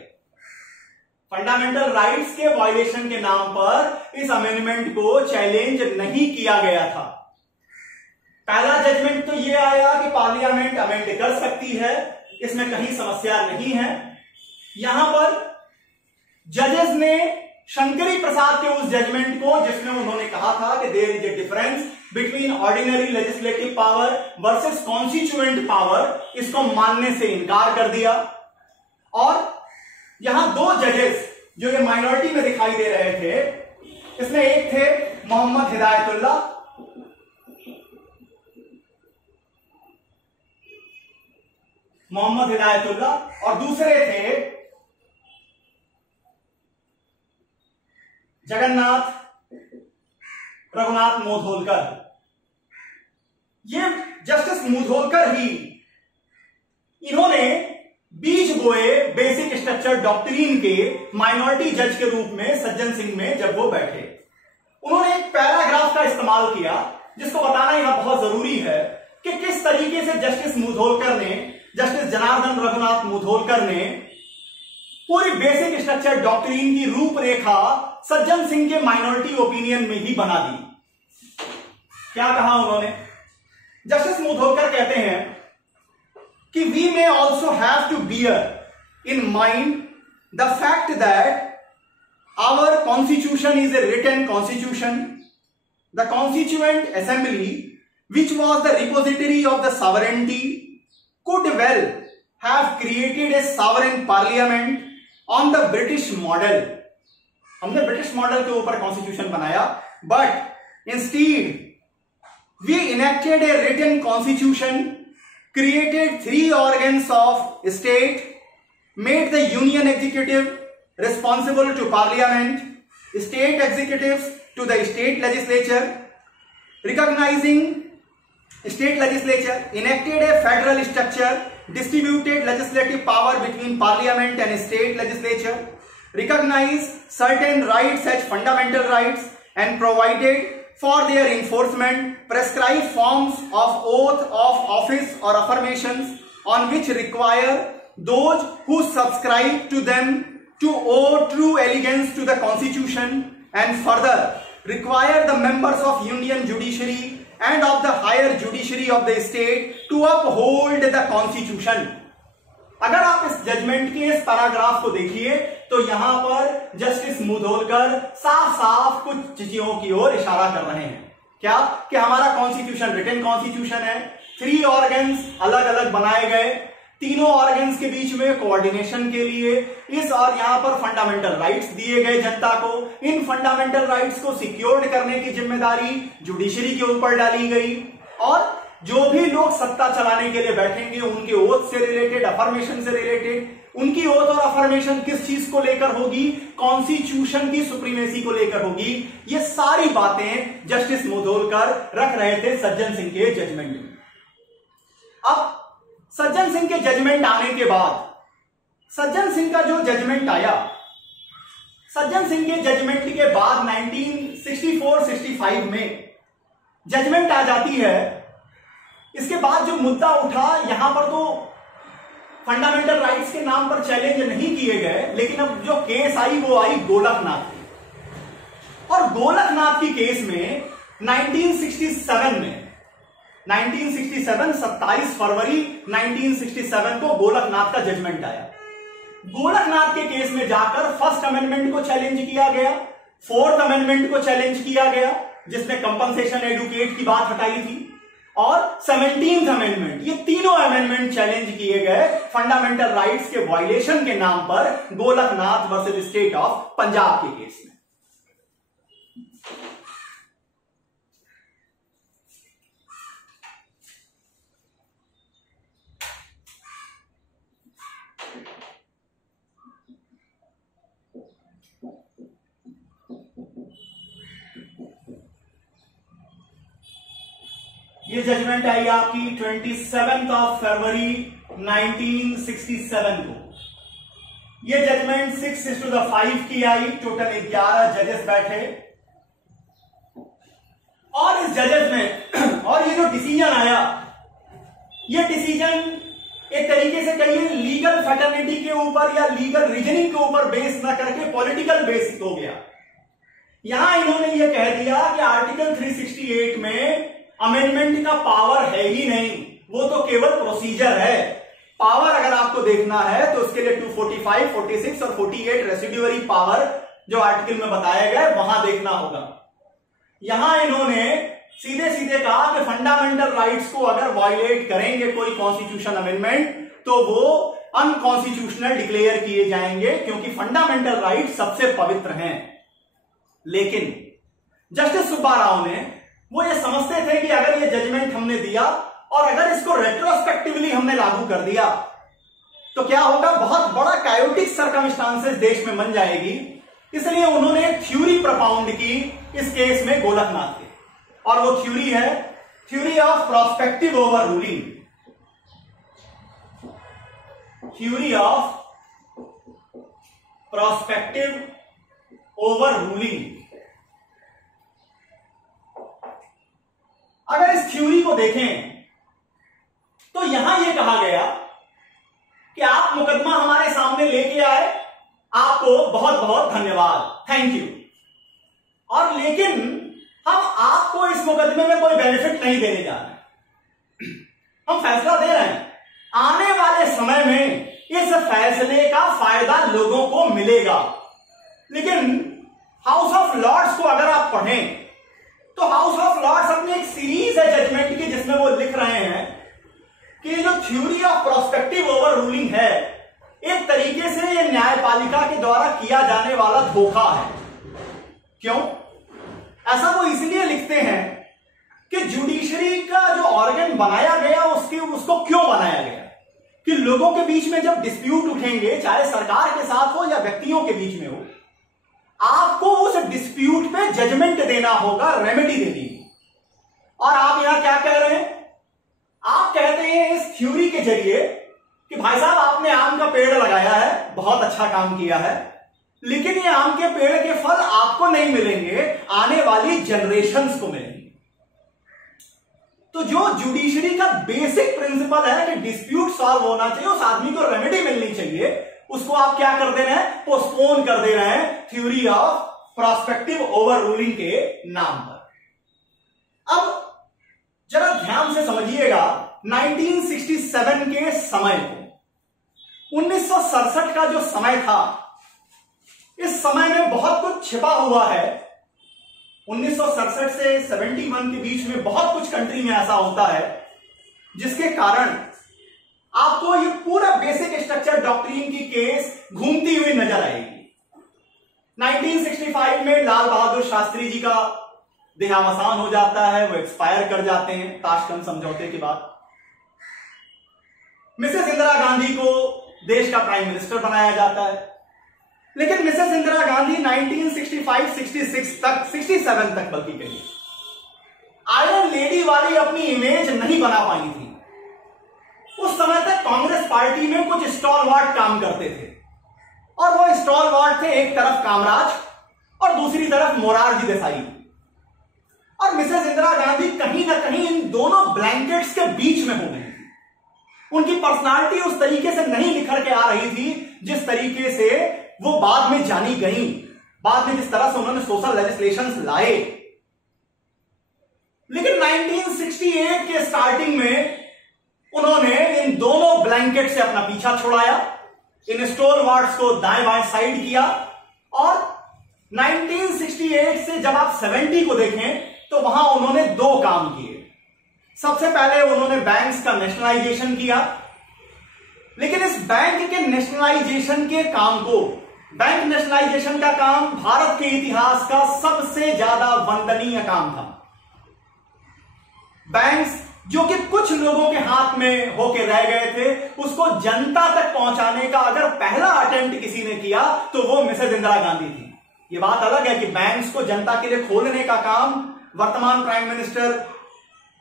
फंडामेंटल राइट्स के वायलेशन के नाम पर इस अमेंडमेंट को चैलेंज नहीं किया गया था। पहला जजमेंट तो यह आया कि पार्लियामेंट अमेंड कर सकती है, इसमें कहीं समस्या नहीं है। यहां पर जजेस ने शंकरी प्रसाद के उस जजमेंट को, जिसमें उन्होंने कहा था कि there is a difference between ordinary legislative power versus constituent power, इसको मानने से इनकार कर दिया। और यहां 2 जजेस जो ये माइनॉरिटी में दिखाई दे रहे थे, इसमें एक थे मोहम्मद हिदायतुल्लाह, और दूसरे थे जगन्नाथ रघुनाथ मोधोलकर। ये जस्टिस मोधोलकर ही, इन्होंने बीज बोए बेसिक स्ट्रक्चर डॉक्ट्रिन के माइनॉरिटी जज के रूप में सज्जन सिंह में जब वो बैठे। उन्होंने एक पैराग्राफ का इस्तेमाल किया जिसको बताना यहां बहुत जरूरी है कि किस तरीके से जस्टिस जनार्दन रघुनाथ मोधोलकर ने पूरी बेसिक स्ट्रक्चर डॉक्ट्रिन की रूपरेखा सज्जन सिंह के माइनॉरिटी ओपिनियन में ही बना दी। क्या कहा उन्होंने? जस्टिस मोधोलकर कहते हैं कि we may also have to bear in mind the fact that our constitution is a written constitution. The constituent assembly which was the repository of the sovereignty could well have created a sovereign parliament on the British model. हमने British model के ऊपर constitution बनाया, but instead we enacted a written constitution, created 3 organs of state, made the union executive responsible to parliament, state executives to the state legislature, recognizing state legislature, enacted a federal structure, distributed legislative power between parliament and state legislature, recognized certain rights as fundamental rights and provided for their enforcement, prescribed forms of oath of office or affirmations on which require those who subscribe to them to owe true allegiance to the constitution, and further require the members of union judiciary and of the higher judiciary of the state to uphold the constitution. अगर आप इस judgement के इस paragraph को देखिए तो यहां पर जस्टिस मुधोलकर साफ साफ कुछ चीजों की ओर इशारा कर रहे हैं। क्या? कि हमारा कॉन्स्टिट्यूशन रिटन कॉन्स्टिट्यूशन है, 3 ऑर्गन्स अलग अलग बनाए गए, तीनों ऑर्गन्स के बीच में कोऑर्डिनेशन के लिए इस और यहां पर फंडामेंटल राइट्स दिए गए जनता को। इन फंडामेंटल राइट्स को सिक्योर्ड करने की जिम्मेदारी जुडिशरी के ऊपर डाली गई, और जो भी लोग सत्ता चलाने के लिए बैठेंगे उनके ओथ से रिलेटेड, अफर्मेशन से रिलेटेड, उनकी ओथ और अफर्मेशन किस चीज को लेकर होगी? कॉन्स्टिट्यूशन की सुप्रीमेसी को लेकर होगी। ये सारी बातें जस्टिस मुधोलकर रख रहे थे सज्जन सिंह के जजमेंट में। अब सज्जन सिंह के जजमेंट आने के बाद, सज्जन सिंह का जो जजमेंट आया, सज्जन सिंह के जजमेंट के बाद 1964-65 में जजमेंट आ जाती है। इसके बाद जो मुद्दा उठा, यहां पर तो फंडामेंटल राइट्स के नाम पर चैलेंज नहीं किए गए, लेकिन अब जो केस आई वो आई गोलकनाथ की। और गोलकनाथ की केस में 1967 27 फरवरी 1967 को गोलकनाथ का जजमेंट आया। गोलकनाथ के केस में जाकर फर्स्ट अमेंडमेंट को चैलेंज किया गया, 4th अमेंडमेंट को चैलेंज किया गया जिसमें कंपनसेशन एडुकेट की बात हटाई थी, और 17th अमेंडमेंट, ये तीनों अमेंडमेंट चैलेंज किए गए फंडामेंटल राइट्स के वायलेशन के नाम पर Golaknath versus state of Punjab के केस में। ये जजमेंट आई आपकी 27 फरवरी 1967 को। ये जजमेंट 6:5 की आई। टोटल 11 जजेस बैठे और इस जजेस में और ये जो डिसीजन आया, ये डिसीजन एक तरीके से कहिए लीगल फैटर्निटी के ऊपर या लीगल रीजनिंग के ऊपर बेस ना करके पॉलिटिकल बेस हो गया। यहां इन्होंने ये कह दिया कि आर्टिकल 368 में अमेंडमेंट का पावर है ही नहीं, वो तो केवल प्रोसीजर है। पावर अगर आपको देखना है तो उसके लिए 245, 46 और 48 रेसिड्यूअरी पावर जो आर्टिकल में बताया गया वहां देखना होगा। यहां इन्होंने सीधे सीधे कहा कि फंडामेंटल राइट्स को अगर वायलेट करेंगे कोई कॉन्स्टिट्यूशन अमेंडमेंट तो वो अनकॉन्स्टिट्यूशनल डिक्लेयर किए जाएंगे, क्योंकि फंडामेंटल राइट सबसे पवित्र हैं। लेकिन जस्टिस सुब्बा राव ने वो ये समझते थे कि अगर ये जजमेंट हमने दिया और अगर इसको रेट्रोस्पेक्टिवली हमने लागू कर दिया तो क्या होगा, बहुत बड़ा कायोटिक सर्कमस्टांसेस देश में बन जाएगी। इसलिए उन्होंने एक थ्योरी प्रपाउंड की इस केस में गोलकनाथ के, और वो थ्योरी है theory of prospective over ruling. Theory of prospective over ruling. अगर इस थ्योरी को देखें तो यहां यह कहा गया कि आप मुकदमा हमारे सामने लेके आए, आपको बहुत बहुत धन्यवाद, थैंक यू। और लेकिन हम आपको इस मुकदमे में कोई बेनिफिट नहीं देने जा रहे, हम फैसला दे रहे हैं। आने वाले समय में इस फैसले का फायदा लोगों को मिलेगा। लेकिन हाउस ऑफ लॉर्ड्स को अगर आप पढ़ें तो हाउस ऑफ लॉर्ड्स अपनी एक सीरीज है जजमेंट की जिसमें वो लिख रहे हैं कि जो theory of prospective over ruling है एक तरीके से ये न्यायपालिका के द्वारा किया जाने वाला धोखा है। क्यों ऐसा वो इसलिए लिखते हैं कि जुडिशरी का जो ऑर्गन बनाया गया उसको क्यों बनाया गया कि लोगों के बीच में जब डिस्प्यूट उठेंगे, चाहे सरकार के साथ हो या व्यक्तियों के बीच में हो, आपको उस डिस्प्यूट पे जजमेंट देना होगा, रेमेडी देनी। और आप यहां क्या कह रहे हैं, आप कहते हैं इस थ्योरी के जरिए कि भाई साहब आपने आम का पेड़ लगाया है, बहुत अच्छा काम किया है, लेकिन ये आम के पेड़ के फल आपको नहीं मिलेंगे, आने वाली जनरेशंस को मिलेंगे। तो जो जुडिशरी का बेसिक प्रिंसिपल है कि डिस्प्यूट सॉल्व होना चाहिए, उस आदमी को रेमेडी मिलनी चाहिए, उसको आप क्या कर दे रहे हैं, पोस्टपोन कर दे रहे हैं theory of prospective over ruling के नाम पर। अब जरा ध्यान से समझिएगा 1967 के समय को, 1967 का जो समय था, इस समय में बहुत कुछ छिपा हुआ है। 1967 से 71 के बीच में बहुत कुछ कंट्री में ऐसा होता है जिसके कारण आपको ये पूरा बेसिक स्ट्रक्चर डॉक्ट्रिन की केस घूमती हुई नजर आएगी। 1965 में लाल बहादुर शास्त्री जी का देहावसान हो जाता है, वो एक्सपायर कर जाते हैं ताशकंद समझौते के बाद। मिसेस इंदिरा गांधी को देश का प्राइम मिनिस्टर बनाया जाता है, लेकिन मिसेस इंदिरा गांधी 1965, 66 तक, 67 तक बल्कि कही आयरन लेडी वाली अपनी इमेज नहीं बना पाई थी। उस समय तक कांग्रेस पार्टी में कुछ स्टॉलवार्ट काम करते थे, और वो स्टॉलवार्ट थे एक तरफ कामराज और दूसरी तरफ मोरारजी देसाई। और मिसेस इंदिरा गांधी कहीं ना कहीं इन दोनों ब्लैंकेट्स के बीच में हो गई थी। उनकी पर्सनालिटी उस तरीके से नहीं निखर के आ रही थी जिस तरीके से वो बाद में जानी गई, बाद में जिस तरह से उन्होंने सोशल लेजिस्लेशंस लाए। लेकिन 1968 के स्टार्टिंग में उन्होंने इन दोनों ब्लैंकेट से अपना पीछा छुड़ाया, इन स्टॉलवार्ट्स को दाएं बाएं साइड किया, और 1968 से जब आप 70 को देखें तो वहां उन्होंने दो काम किए। सबसे पहले उन्होंने बैंक्स का नेशनलाइजेशन किया, लेकिन इस बैंक के नेशनलाइजेशन के काम को, बैंक नेशनलाइजेशन का काम भारत के इतिहास का सबसे ज्यादा वंदनीय काम था। बैंक्स जो कि कुछ लोगों के हाथ में होके रह गए थे, उसको जनता तक पहुंचाने का अगर पहला अटेम्प्ट किसी ने किया तो वो मिसेस इंदिरा गांधी थी। ये बात अलग है कि बैंक्स को जनता के लिए खोलने का काम वर्तमान प्राइम मिनिस्टर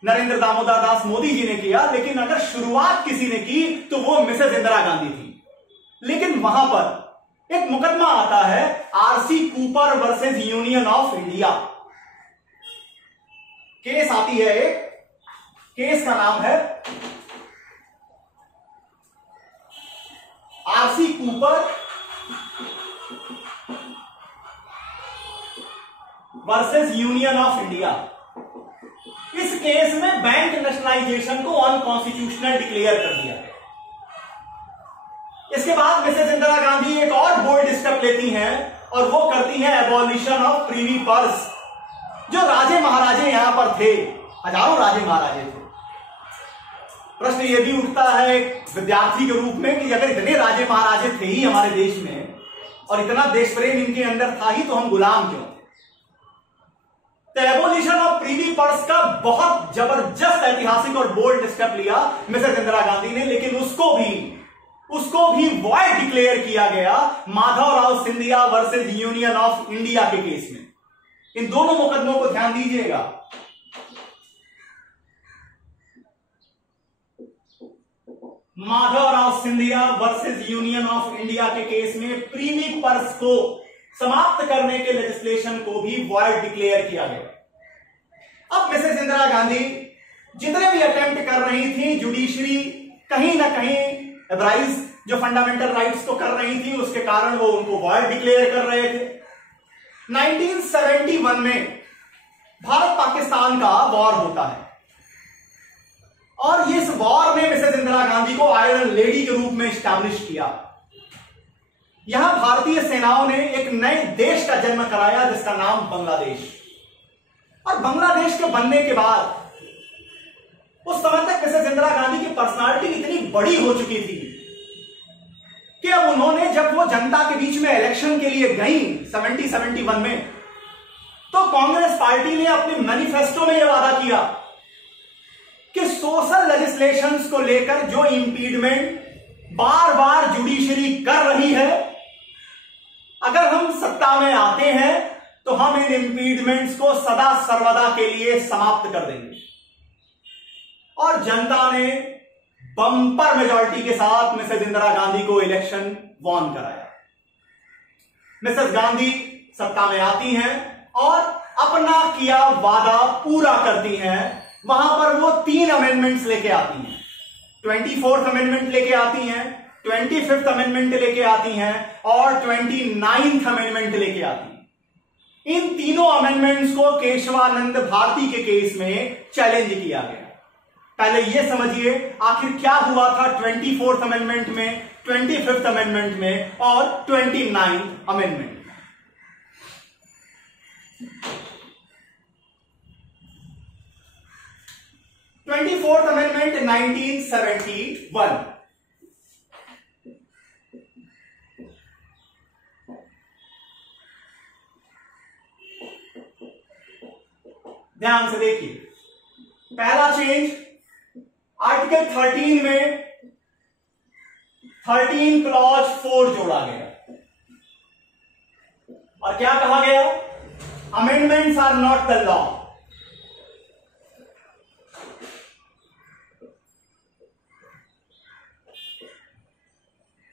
नरेंद्र दामोदर दास मोदी जी ने किया, लेकिन अगर शुरुआत किसी ने की तो वो मिसेस इंदिरा गांधी थी। लेकिन वहां पर एक मुकदमा आता है RC Cooper versus union of India. Case आती है, एक केस का नाम है RC Cooper versus union of India. इस केस में बैंक नेशनलाइजेशन को अनकॉन्स्टिट्यूशनल डिक्लेयर कर दिया गया। इसके बाद मिसेस इंदिरा गांधी एक और बोल्ड स्टेप लेती हैं और वो करती हैं एबॉलिशन ऑफ प्रीवी पर्स। जो राजे महाराजे यहां पर थे, हजारों राजे महाराजे थे, प्रश्न यह भी उठता है विद्यार्थी के रूप में कि अगर इतने राजे महाराजे थे ही हमारे देश में और इतना देश प्रेम इनके अंदर था ही, तो हम गुलाम क्यों? तो एबोलिशन ऑफ प्रीवी पर्स का बहुत जबरदस्त ऐतिहासिक और बोल्ड स्टेप लिया मिसेस इंदिरा गांधी ने, लेकिन उसको भी वॉइड डिक्लेयर किया गया Madhavrao Scindia versus union of India के केस में। इन दोनों मुकदमों को ध्यान दीजिएगा। Madhavrao Scindia versus union of India के केस में प्रीवी पर्स को समाप्त करने के लेजिस्लेशन को भी वॉइड डिक्लेयर किया गया। अब मिसेस इंदिरा गांधी जितने भी अटेम्प्ट कर रही थी, जुडिशरी कहीं ना कहीं एब्राइज जो फंडामेंटल राइट्स को कर रही थी, उसके कारण वो उनको वॉइड डिक्लेयर कर रहे थे। 1971 में भारत पाकिस्तान का वॉर होता है और इस वॉर ने मिसेस इंदिरा गांधी को आयरन लेडी के रूप में स्टैब्लिश किया। यहां भारतीय सेनाओं ने एक नए देश का जन्म कराया जिसका नाम बांग्लादेश। और बांग्लादेश के बनने के बाद उस समय तक मिसेस इंदिरा गांधी की पर्सनालिटी इतनी बड़ी हो चुकी थी कि अब उन्होंने, जब वो जनता के बीच में इलेक्शन के लिए गई 71 में, तो कांग्रेस पार्टी ने अपने मैनिफेस्टो में यह वादा किया कि सोशल लेजिस्लेशंस को लेकर जो इंपीडमेंट बार बार जुडिशरी कर रही है, अगर हम सत्ता में आते हैं तो हम इन इंपीडमेंट्स को सदा सर्वदा के लिए समाप्त कर देंगे। और जनता ने बम्पर मेजॉरिटी के साथ मिसेस इंदिरा गांधी को इलेक्शन वॉन कराया। मिसेस गांधी सत्ता में आती हैं और अपना किया वादा पूरा करती हैं। वहां पर वो 3 अमेंडमेंट्स लेके आती हैं। 24th अमेंडमेंट लेके आती हैं, 25th अमेंडमेंट लेके आती हैं और 29th अमेंडमेंट लेके आती हैं। इन तीनों अमेंडमेंट्स को केशवानंद भारती के केस में चैलेंज किया गया। पहले यह समझिए आखिर क्या हुआ था 24th अमेंडमेंट में, 25th अमेंडमेंट में और 29th अमेंडमेंट। 24th amendment 1971। ध्यान से देखिए, पहला चेंज आर्टिकल 13 में 13 क्लॉज 4 जोड़ा गया और क्या कहा गया? Amendments are not the law.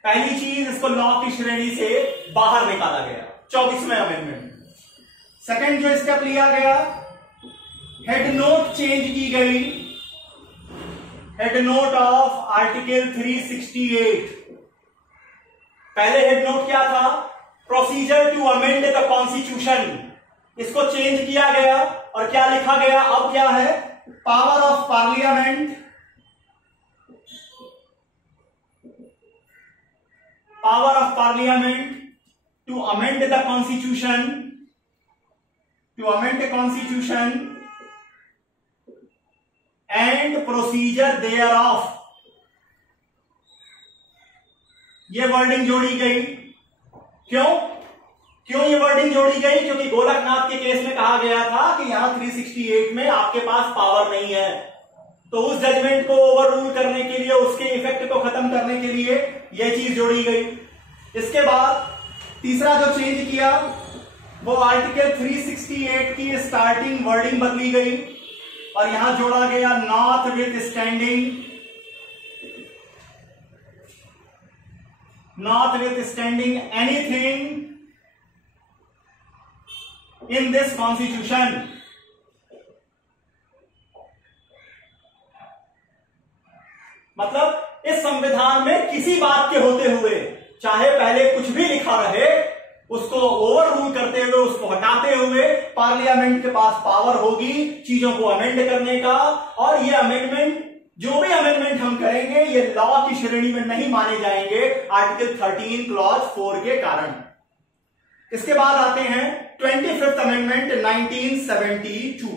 पहली चीज, इसको लॉ की श्रेणी से बाहर निकाला गया 24वें अमेंडमेंट। सेकंड जो स्टेप लिया गया, हेड नोट चेंज की गई। Head note of article 368। पहले हेड नोट क्या था? Procedure to amend the constitution. इसको चेंज किया गया और क्या लिखा गया? अब क्या है? Power of parliament, power of parliament to amend the constitution, to amend the constitution and procedure thereof. ये वर्डिंग जोड़ी गई। क्यों ये वर्डिंग जोड़ी गई? क्योंकि गोलकनाथ के केस में कहा गया था कि यहां 368 में आपके पास पावर नहीं है, तो उस जजमेंट को ओवररूल करने के लिए, उसके इफेक्ट को खत्म करने के लिए यह चीज जोड़ी गई। इसके बाद तीसरा जो चेंज किया वो आर्टिकल 368 की स्टार्टिंग वर्डिंग बदली गई। और यहां जोड़ा गया not with standing anything in this constitution. मतलब इस संविधान में किसी बात के होते हुए, चाहे पहले कुछ भी लिखा रहे, उसको ओवर रूल करते हुए, उसको हटाते हुए पार्लियामेंट के पास पावर होगी चीजों को अमेंड करने का। और ये अमेंडमेंट, जो भी अमेंडमेंट हम करेंगे, ये लॉ की श्रेणी में नहीं माने जाएंगे आर्टिकल 13 क्लॉज 4 के कारण। इसके बाद आते हैं 25th अमेंडमेंट 1972।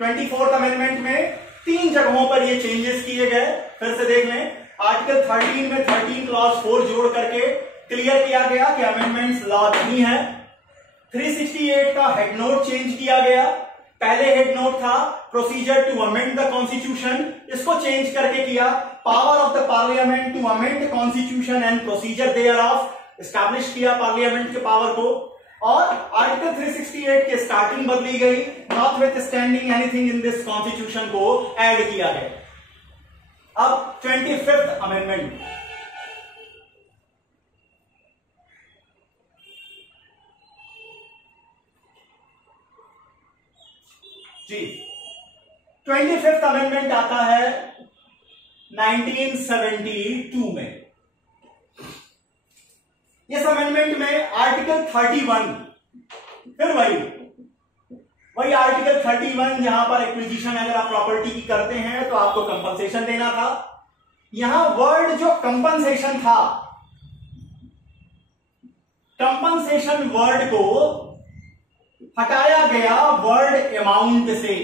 24th अमेंडमेंट में 3 जगहों पर ये चेंजेस किए गए। फिर से देख लें, आर्टिकल 13 में 13 क्लॉज 4 जोड़ करके क्लियर किया गया कि अमेंडमेंट्स लॉ नहीं है। 368 का हेड नोट चेंज किया गया। पहले हेड नोट था procedure to amend the constitution, इसको चेंज करके किया power of the parliament to amend the constitution and procedure thereof, establish किया पार्लियामेंट के पावर को। और आर्टिकल 368 के स्टार्टिंग बदली गई, notwithstanding anything in this constitution को ऐड किया गया। अब 25th अमेंडमेंट, जी 25th अमेंडमेंट आता है 1972 में। इस अमेंडमेंट में आर्टिकल 31, फिर वही आर्टिकल 31, जहां पर एक्विजिशन अगर आप प्रॉपर्टी की करते हैं तो आपको कंपनसेशन देना था। यहां वर्ड जो कंपनसेशन था, कंपनसेशन वर्ड को हटाया गया वर्ड अमाउंट से,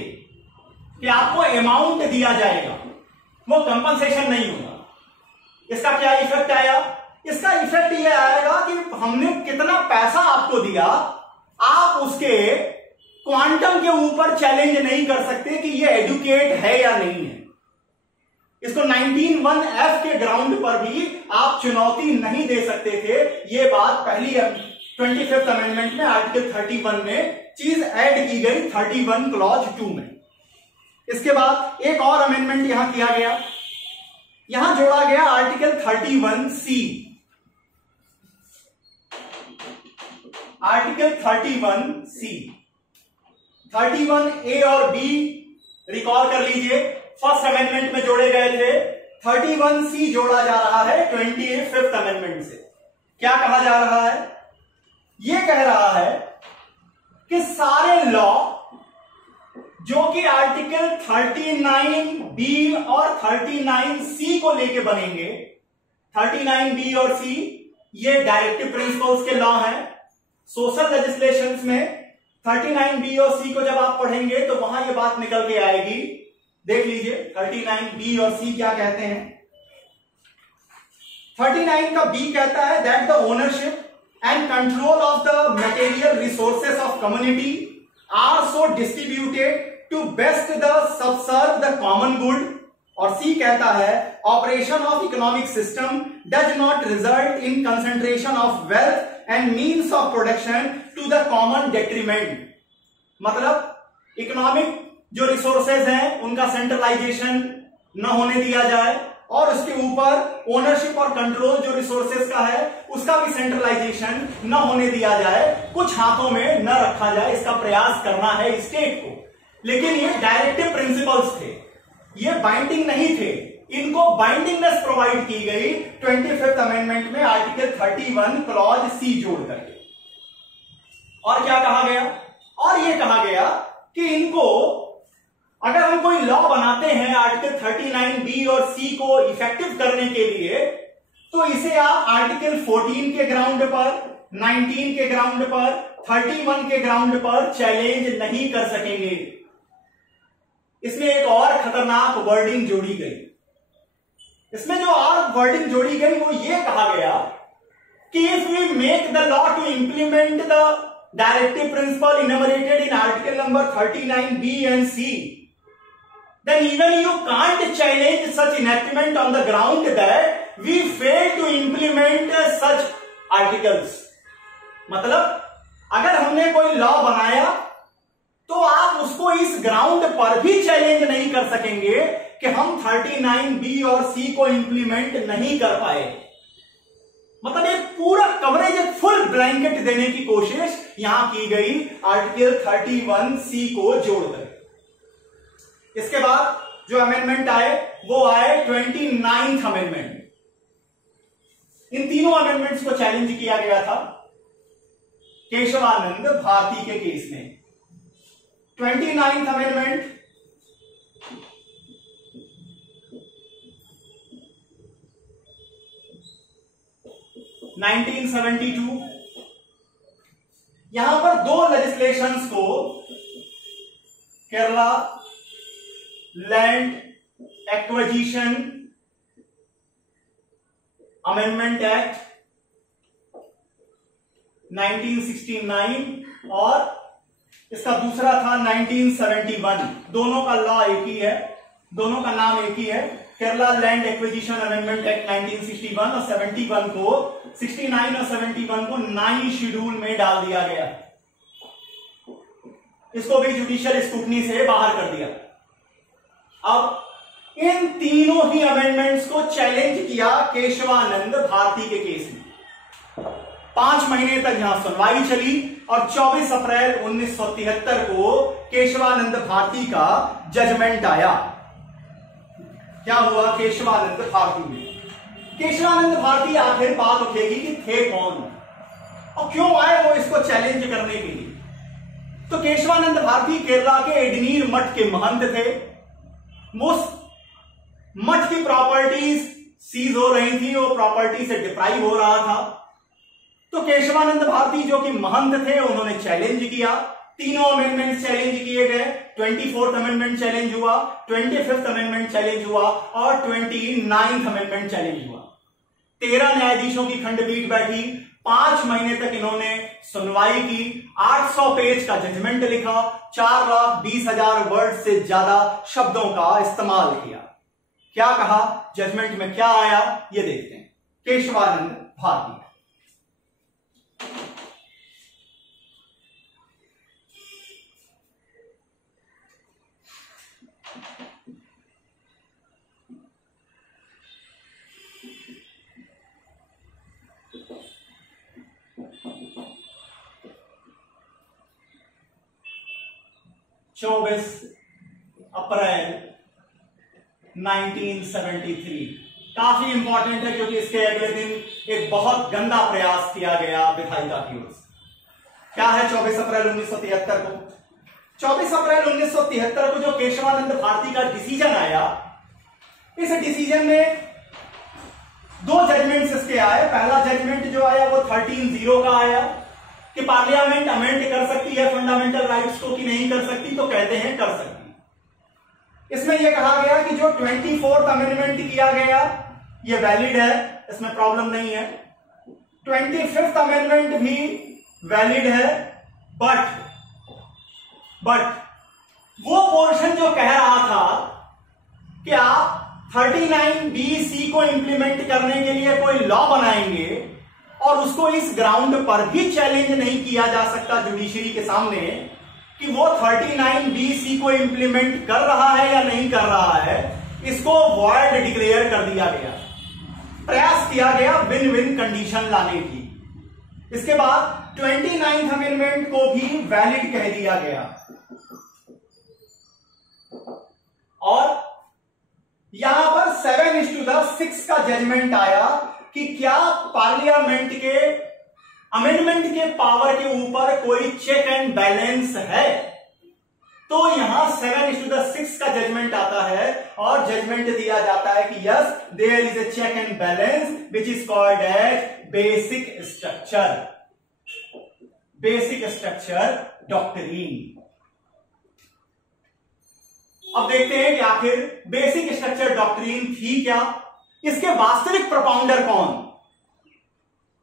कि आपको अमाउंट दिया जाएगा, वो कंपनसेशन नहीं होगा। इसका क्या इफेक्ट आया? इसका इफेक्ट यह आएगा कि हमने कितना पैसा आपको दिया, आप उसके क्वांटम के ऊपर चैलेंज नहीं कर सकते कि ये एडुकेट है या नहीं है। इसको 19(1)(f) के ग्राउंड पर भी आप चुनौती नहीं दे सकते थे। ये बात पहली 25th अमेंडमेंट में आर्टिकल 31 में चीज ऐड की गई 31 क्लॉज 2 में। इसके बाद एक और अमेंडमेंट यहां किया गया, यहां जोड़ा गया article 31C। Article 31C, 31A और B रिकॉल कर लीजिए, फर्स्ट अमेंडमेंट में जोड़े गए थे। 31C जोड़ा जा रहा है 25th अमेंडमेंट से। क्या कहा जा रहा है? यह कह रहा है कि सारे लॉ जो कि आर्टिकल 39B और 39C को लेके बनेंगे, 39B और C ये डायरेक्टिव प्रिंसिपल्स के लॉ हैं। सोशल लेजिस्लेशंस में 39B और C को जब आप पढ़ेंगे तो वहां ये बात निकल के आएगी। देख लीजिए 39B और C क्या कहते हैं। 39 का B कहता है that the ownership and control of the material resources of community are so distributed to best the subserve the common good। और C कहता है operation of economic system does not result in concentration of wealth and means of production to the common detriment। मतलब economic जो resources हैं उनका centralisation न होने दिया जाए, और उसके ऊपर ओनरशिप और कंट्रोल जो रिसोर्सेज का है उसका भी सेंट्रलाइजेशन न होने दिया जाए, कुछ हाथों में न रखा जाए, इसका प्रयास करना है स्टेट को। लेकिन ये डायरेक्टिव प्रिंसिपल्स थे, ये बाइंडिंग नहीं थे। इनको बाइंडिंगनेस प्रोवाइड की गई 25th अमेंडमेंट में आर्टिकल 31 क्लॉज C जोड़ करके। और क्या कहा गया? और ये कहा गया कि इनको अगर हम कोई लॉ बनाते हैं आर्टिकल 39B और C को इफेक्टिव करने के लिए, तो इसे आप आर्टिकल 14 के ग्राउंड पर, 19 के ग्राउंड पर, 31 के ग्राउंड पर चैलेंज नहीं कर सकेंगे। इसमें एक और खतरनाक वर्डिंग जोड़ी गई। इसमें जो और वर्डिंग जोड़ी गई वो ये कहा गया कि if we make the law to implement the directive principle enumerated in article number 39B and C, then even you can't challenge such enactment on the ground that we fail to implement such articles। मतलब अगर हमने कोई law बनाया तो आप उसको इस ground पर भी चैलेंज नहीं कर सकेंगे कि हम 39B और C को इंप्लीमेंट नहीं कर पाए। मतलब एक पूरा कवरेज, एक फुल ब्लैंकेट देने की कोशिश यहां की गई आर्टिकल 31C को जोड़कर। इसके बाद जो अमेंडमेंट आए वो आए 29th अमेंडमेंट। इन तीनों अमेंडमेंट्स को चैलेंज किया गया था केशवानंद भारती के केस में। 29th अमेंडमेंट (1972) यहां पर दो लेजिस्लेशंस को, Kerala land acquisition amendment act 1969 और इसका दूसरा था 1971। दोनों का लॉ एक ही है, दोनों का नाम एक ही है, Kerala land acquisition amendment act 1961। और 71 को, 69 और 71 को 9 शेड्यूल में डाल दिया गया। इसको भी जुडिशियल स्क्रूटनी से बाहर कर दिया। अब इन तीनों ही अमेंडमेंट्स को चैलेंज किया केशवानंद भारती के केस में। 5 महीने तक यहां सुनवाई चली और 24 अप्रैल 1973 को केशवानंद भारती का जजमेंट आया। क्या हुआ केशवानंद भारती में? केशवानंद भारती, आखिर बात उठेगी कि थे कौन और क्यों आए वो इसको चैलेंज करने के लिए। तो केशवानंद भारती केरला के एडनीर मठ के महंत थे। मठ की प्रॉपर्टीज सीज हो रही थी, वो प्रॉपर्टी से डिप्राइव हो रहा था। तो केशवानंद भारती जो कि महंत थे, उन्होंने चैलेंज किया। तीनों अमेंडमेंट चैलेंज किए गए। 24th अमेंडमेंट चैलेंज हुआ, 25th अमेंडमेंट चैलेंज हुआ और 29th अमेंडमेंट चैलेंज हुआ। 13 न्यायाधीशों की खंडपीठ बैठी। 5 महीने तक इन्होंने सुनवाई की। 800 पेज का जजमेंट लिखा। 4,20,000 वर्ड से ज्यादा शब्दों का इस्तेमाल किया। क्या कहा जजमेंट में, क्या आया, ये देखते हैं। केशवानंद भारती, चौबीस अप्रैल 1973 काफी इंपॉर्टेंट है क्योंकि इसके अगले दिन एक बहुत गंदा प्रयास किया गया विधायिका की ओर से। क्या है 24 अप्रैल 1973 को? 24 अप्रैल 1973 को जो केशवानंद भारती का डिसीजन आया, इस डिसीजन में 2 जजमेंट्स इसके आए। पहला जजमेंट जो आया वो 13-0 का आया कि पार्लियामेंट अमेंड कर सकती है फंडामेंटल राइट्स को कि नहीं कर सकती, तो कहते हैं कर सकती। इसमें यह कहा गया कि जो 24th अमेंडमेंट किया गया ये वैलिड है, इसमें प्रॉब्लम नहीं है। 25th अमेंडमेंट भी वैलिड है, बट वो पोर्शन जो कह रहा था कि आप 39B(C) को इंप्लीमेंट करने के लिए कोई लॉ बनाएंगे और उसको इस ग्राउंड पर भी चैलेंज नहीं किया जा सकता जुडिशरी के सामने कि वो 39B(C) को इंप्लीमेंट कर रहा है या नहीं कर रहा है, इसको वॉइड डिक्लेयर कर दिया गया। प्रयास किया गया विन विन कंडीशन लाने की। इसके बाद 29th अमेंडमेंट को भी वैलिड कह दिया गया और यहां पर 7:6 का जजमेंट आया कि क्या पार्लियामेंट के अमेंडमेंट के पावर के ऊपर कोई चेक एंड बैलेंस है। तो यहां 7:6 का जजमेंट आता है और जजमेंट दिया जाता है कि yes there is a check and balance which is called as basic structure doctrine. अब देखते हैं कि आखिर बेसिक स्ट्रक्चर डॉक्ट्रिन थी क्या, इसके वास्तविक प्रोपाउंडर कौन।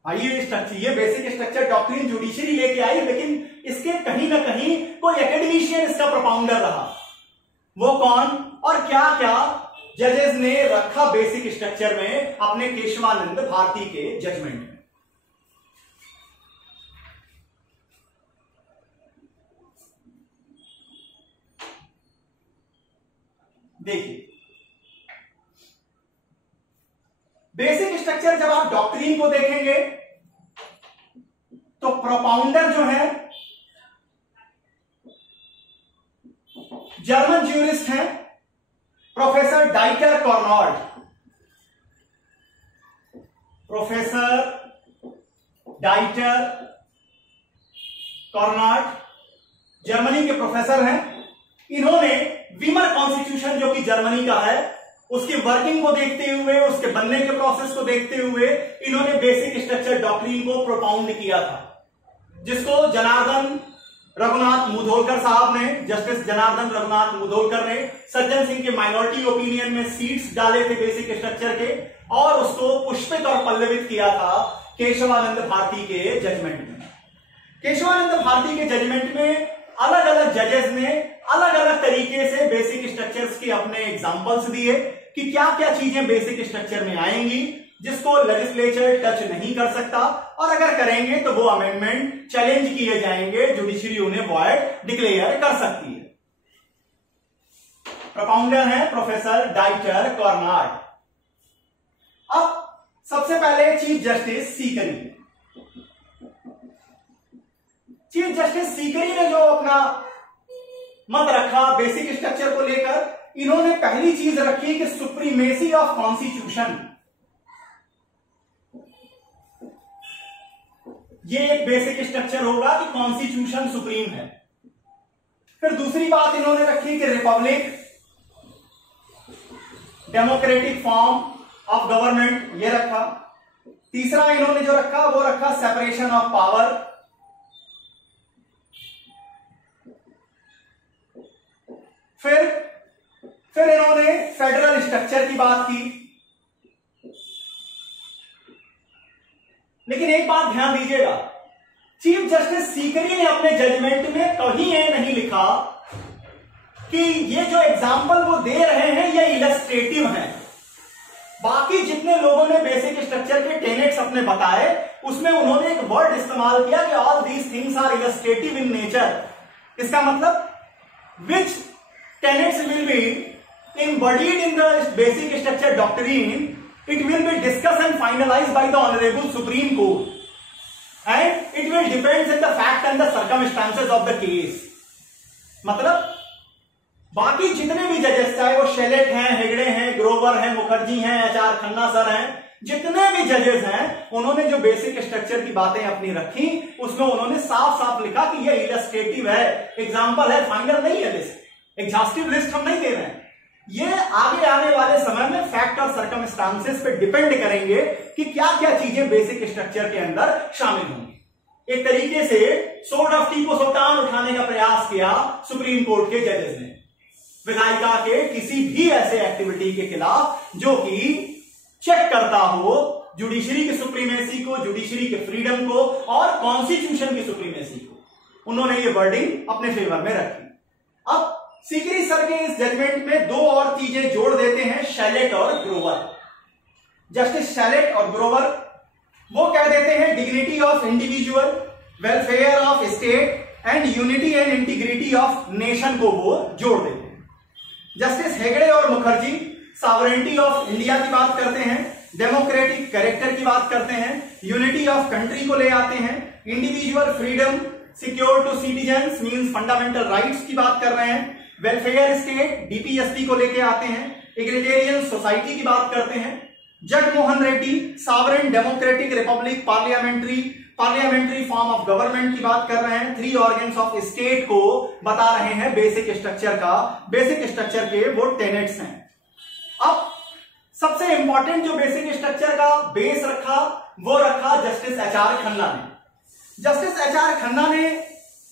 ये बेसिक स्ट्रक्चर डॉक्ट्रिन जुडिशरी लेके आई, लेकिन इसके कहीं ना कहीं कोई एकेडमिशियन इसका प्रोपाउंडर रहा। वो कौन और क्या क्या जजेस ने रखा बेसिक स्ट्रक्चर में अपने केशवानंद भारती के जजमेंट में। देखिए, बेसिक स्ट्रक्चर जब आप डॉक्ट्रिन को देखेंगे तो प्रोपाउंडर जो है जर्मन ज्यूरिस्ट हैं प्रोफेसर डाइटर कॉर्नॉड। प्रोफेसर डाइटर कॉर्नॉड जर्मनी के प्रोफेसर हैं। इन्होंने वीमर कॉन्स्टिट्यूशन जो कि जर्मनी का है उसकी वर्किंग को देखते हुए, उसके बनने के प्रोसेस को देखते हुए इन्होंने बेसिक स्ट्रक्चर डॉक्ट्रिन को प्रोपाउंड किया था, जिसको जनार्दन रघुनाथ मुधोलकर साहब ने, जस्टिस जनार्दन रघुनाथ मुधोलकर ने सज्जन सिंह के माइनॉरिटी ओपिनियन में सीट्स डाले थे बेसिक स्ट्रक्चर के, और उसको पुष्पित और पल्लवित किया था केशवानंद भारती के जजमेंट में। केशवानंद भारती के जजमेंट में अलग अलग जजेस ने अलग अलग तरीके से बेसिक स्ट्रक्चर्स के अपने एग्जांपल्स दिए कि क्या क्या चीजें बेसिक स्ट्रक्चर में आएंगी जिसको लेजिस्लेचर टच नहीं कर सकता, और अगर करेंगे तो वो अमेंडमेंट चैलेंज किए जाएंगे, जुडिशरी उन्हें वॉइड डिक्लेयर कर सकती है। प्रोपाउंडर है प्रोफेसर डाइटर कॉर्नॉड। अब सबसे पहले chief justice Sikri. Chief justice Sikri ने जो अपना मत रखा बेसिक स्ट्रक्चर को लेकर, इन्होंने पहली चीज रखी कि सुप्रीमेसी ऑफ कॉन्स्टिट्यूशन, ये एक बेसिक स्ट्रक्चर होगा कि कॉन्स्टिट्यूशन सुप्रीम है। फिर दूसरी बात इन्होंने रखी कि Republic, democratic form of government, ये रखा। तीसरा इन्होंने जो रखा वो रखा सेपरेशन ऑफ पावर। फिर इन्होंने फेडरल स्ट्रक्चर की बात की। लेकिन एक बात ध्यान दीजिएगा, चीफ जस्टिस सीकरी ने अपने जजमेंट में कहीं ये नहीं लिखा कि ये जो एग्जाम्पल वो दे रहे हैं ये इलस्ट्रेटिव हैं। बाकी जितने लोगों ने बेसिक स्ट्रक्चर के टेनेट्स अपने बताए उसमें उन्होंने एक वर्ड इस्तेमाल किया कि all these things are illustrative in nature. इसका मतलब which tenets will be embodied in the basic structure doctrine, it will be discussed and finalized by the Honorable Supreme Court, and it will depend on the fact and the circumstances of the case। मतलब बाकी जितने भी जजेस, चाहे वो शेलेट हैं, हेगड़े हैं, ग्रोवर हैं, मुखर्जी हैं, एचआर खन्ना सर हैं, जितने भी जजेस हैं, उन्होंने जो बेसिक स्ट्रक्चर की बातें अपनी रखी उसमें उन्होंने साफ साफ लिखा कि ये इलस्ट्रेटिव है, एग्जाम्पल है, फाइनल नहीं है लिस्ट, एग्जॉस्टिव लिस्ट हम नहीं दे रहे हैं। ये आगे आने वाले समय में फैक्ट और सर्कमस्टांसेस पे डिपेंड करेंगे कि क्या क्या चीजें बेसिक स्ट्रक्चर के अंदर शामिल होंगी। एक तरीके से सोर्ड ऑफ टी को सोटान उठाने का प्रयास किया सुप्रीम कोर्ट के जजेस ने, विधायिका के किसी भी ऐसे एक्टिविटी के खिलाफ जो कि चेक करता हो जुडिशरी की सुप्रीमेसी को, जुडिशरी के फ्रीडम को और कॉन्स्टिट्यूशन की सुप्रीमेसी को। उन्होंने ये वर्डिंग अपने फेवर में रखी। अब सीकरी सर के इस जजमेंट में दो और चीजें जोड़ देते हैं, शैलेट और ग्रोवर। जस्टिस शैलेट और ग्रोवर वो कह देते हैं dignity of individual, welfare of state and unity and integrity of nation को वो जोड़ देते हैं। जस्टिस हेगड़े और मुखर्जी सॉवरेनिटी ऑफ इंडिया की बात करते हैं, डेमोक्रेटिक कैरेक्टर की बात करते हैं, यूनिटी ऑफ कंट्री को ले आते हैं, individual freedom secure to citizens means fundamental rights की बात कर रहे हैं, वेलफेयर स्टेट डीपीएसपी को लेके आते हैं, एग्रीटेरियन सोसाइटी की बात करते हैं। Jagmohan Reddy sovereign democratic Republic parliamentary form of government की बात कर रहे हैं, 3 ऑर्गन्स ऑफ स्टेट को बता रहे हैं बेसिक स्ट्रक्चर के वो टेनेट्स हैं। अब सबसे इंपॉर्टेंट जो बेसिक स्ट्रक्चर का बेस रखा वो रखा जस्टिस एचआर खन्ना ने। जस्टिस एचआर खन्ना ने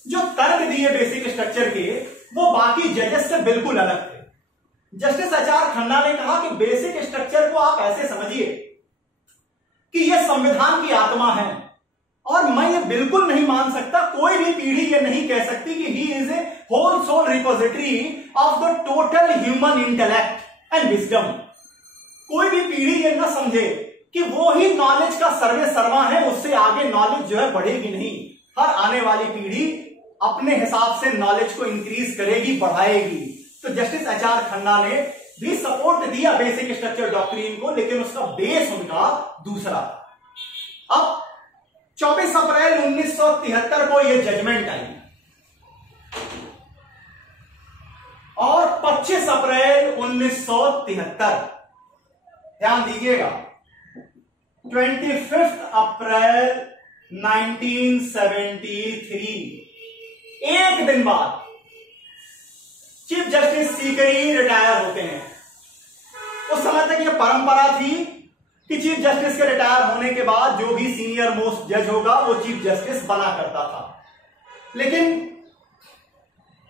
जो तर्क दिए बेसिक स्ट्रक्चर के वो बाकी जजेस से बिल्कुल अलग थे। जस्टिस एचआर खन्ना ने कहा कि बेसिक स्ट्रक्चर को आप ऐसे समझिए कि यह संविधान की आत्मा है, और मैं ये बिल्कुल नहीं मान सकता, कोई भी पीढ़ी ये नहीं कह सकती कि he is a whole sole repository of the total human intellect and wisdom. कोई भी पीढ़ी ये ना समझे कि वो ही नॉलेज का सर्वे सर्वा है, उससे आगे नॉलेज जो है बढ़ेगी नहीं। हर आने वाली पीढ़ी अपने हिसाब से नॉलेज को इंक्रीज करेगी, बढ़ाएगी। तो जस्टिस एचआर खन्ना ने भी सपोर्ट दिया बेसिक स्ट्रक्चर डॉक्ट्रिन को, लेकिन उसका बेस उनका दूसरा। अब 24 अप्रैल 1973 को यह जजमेंट आई और 25 अप्रैल 1973, ध्यान दीजिएगा, 25 अप्रैल 1973, एक दिन बाद चीफ जस्टिस सीकरी रिटायर होते हैं। उस समय तक यह परंपरा थी कि चीफ जस्टिस के रिटायर होने के बाद जो भी सीनियर मोस्ट जज होगा वो चीफ जस्टिस बना करता था। लेकिन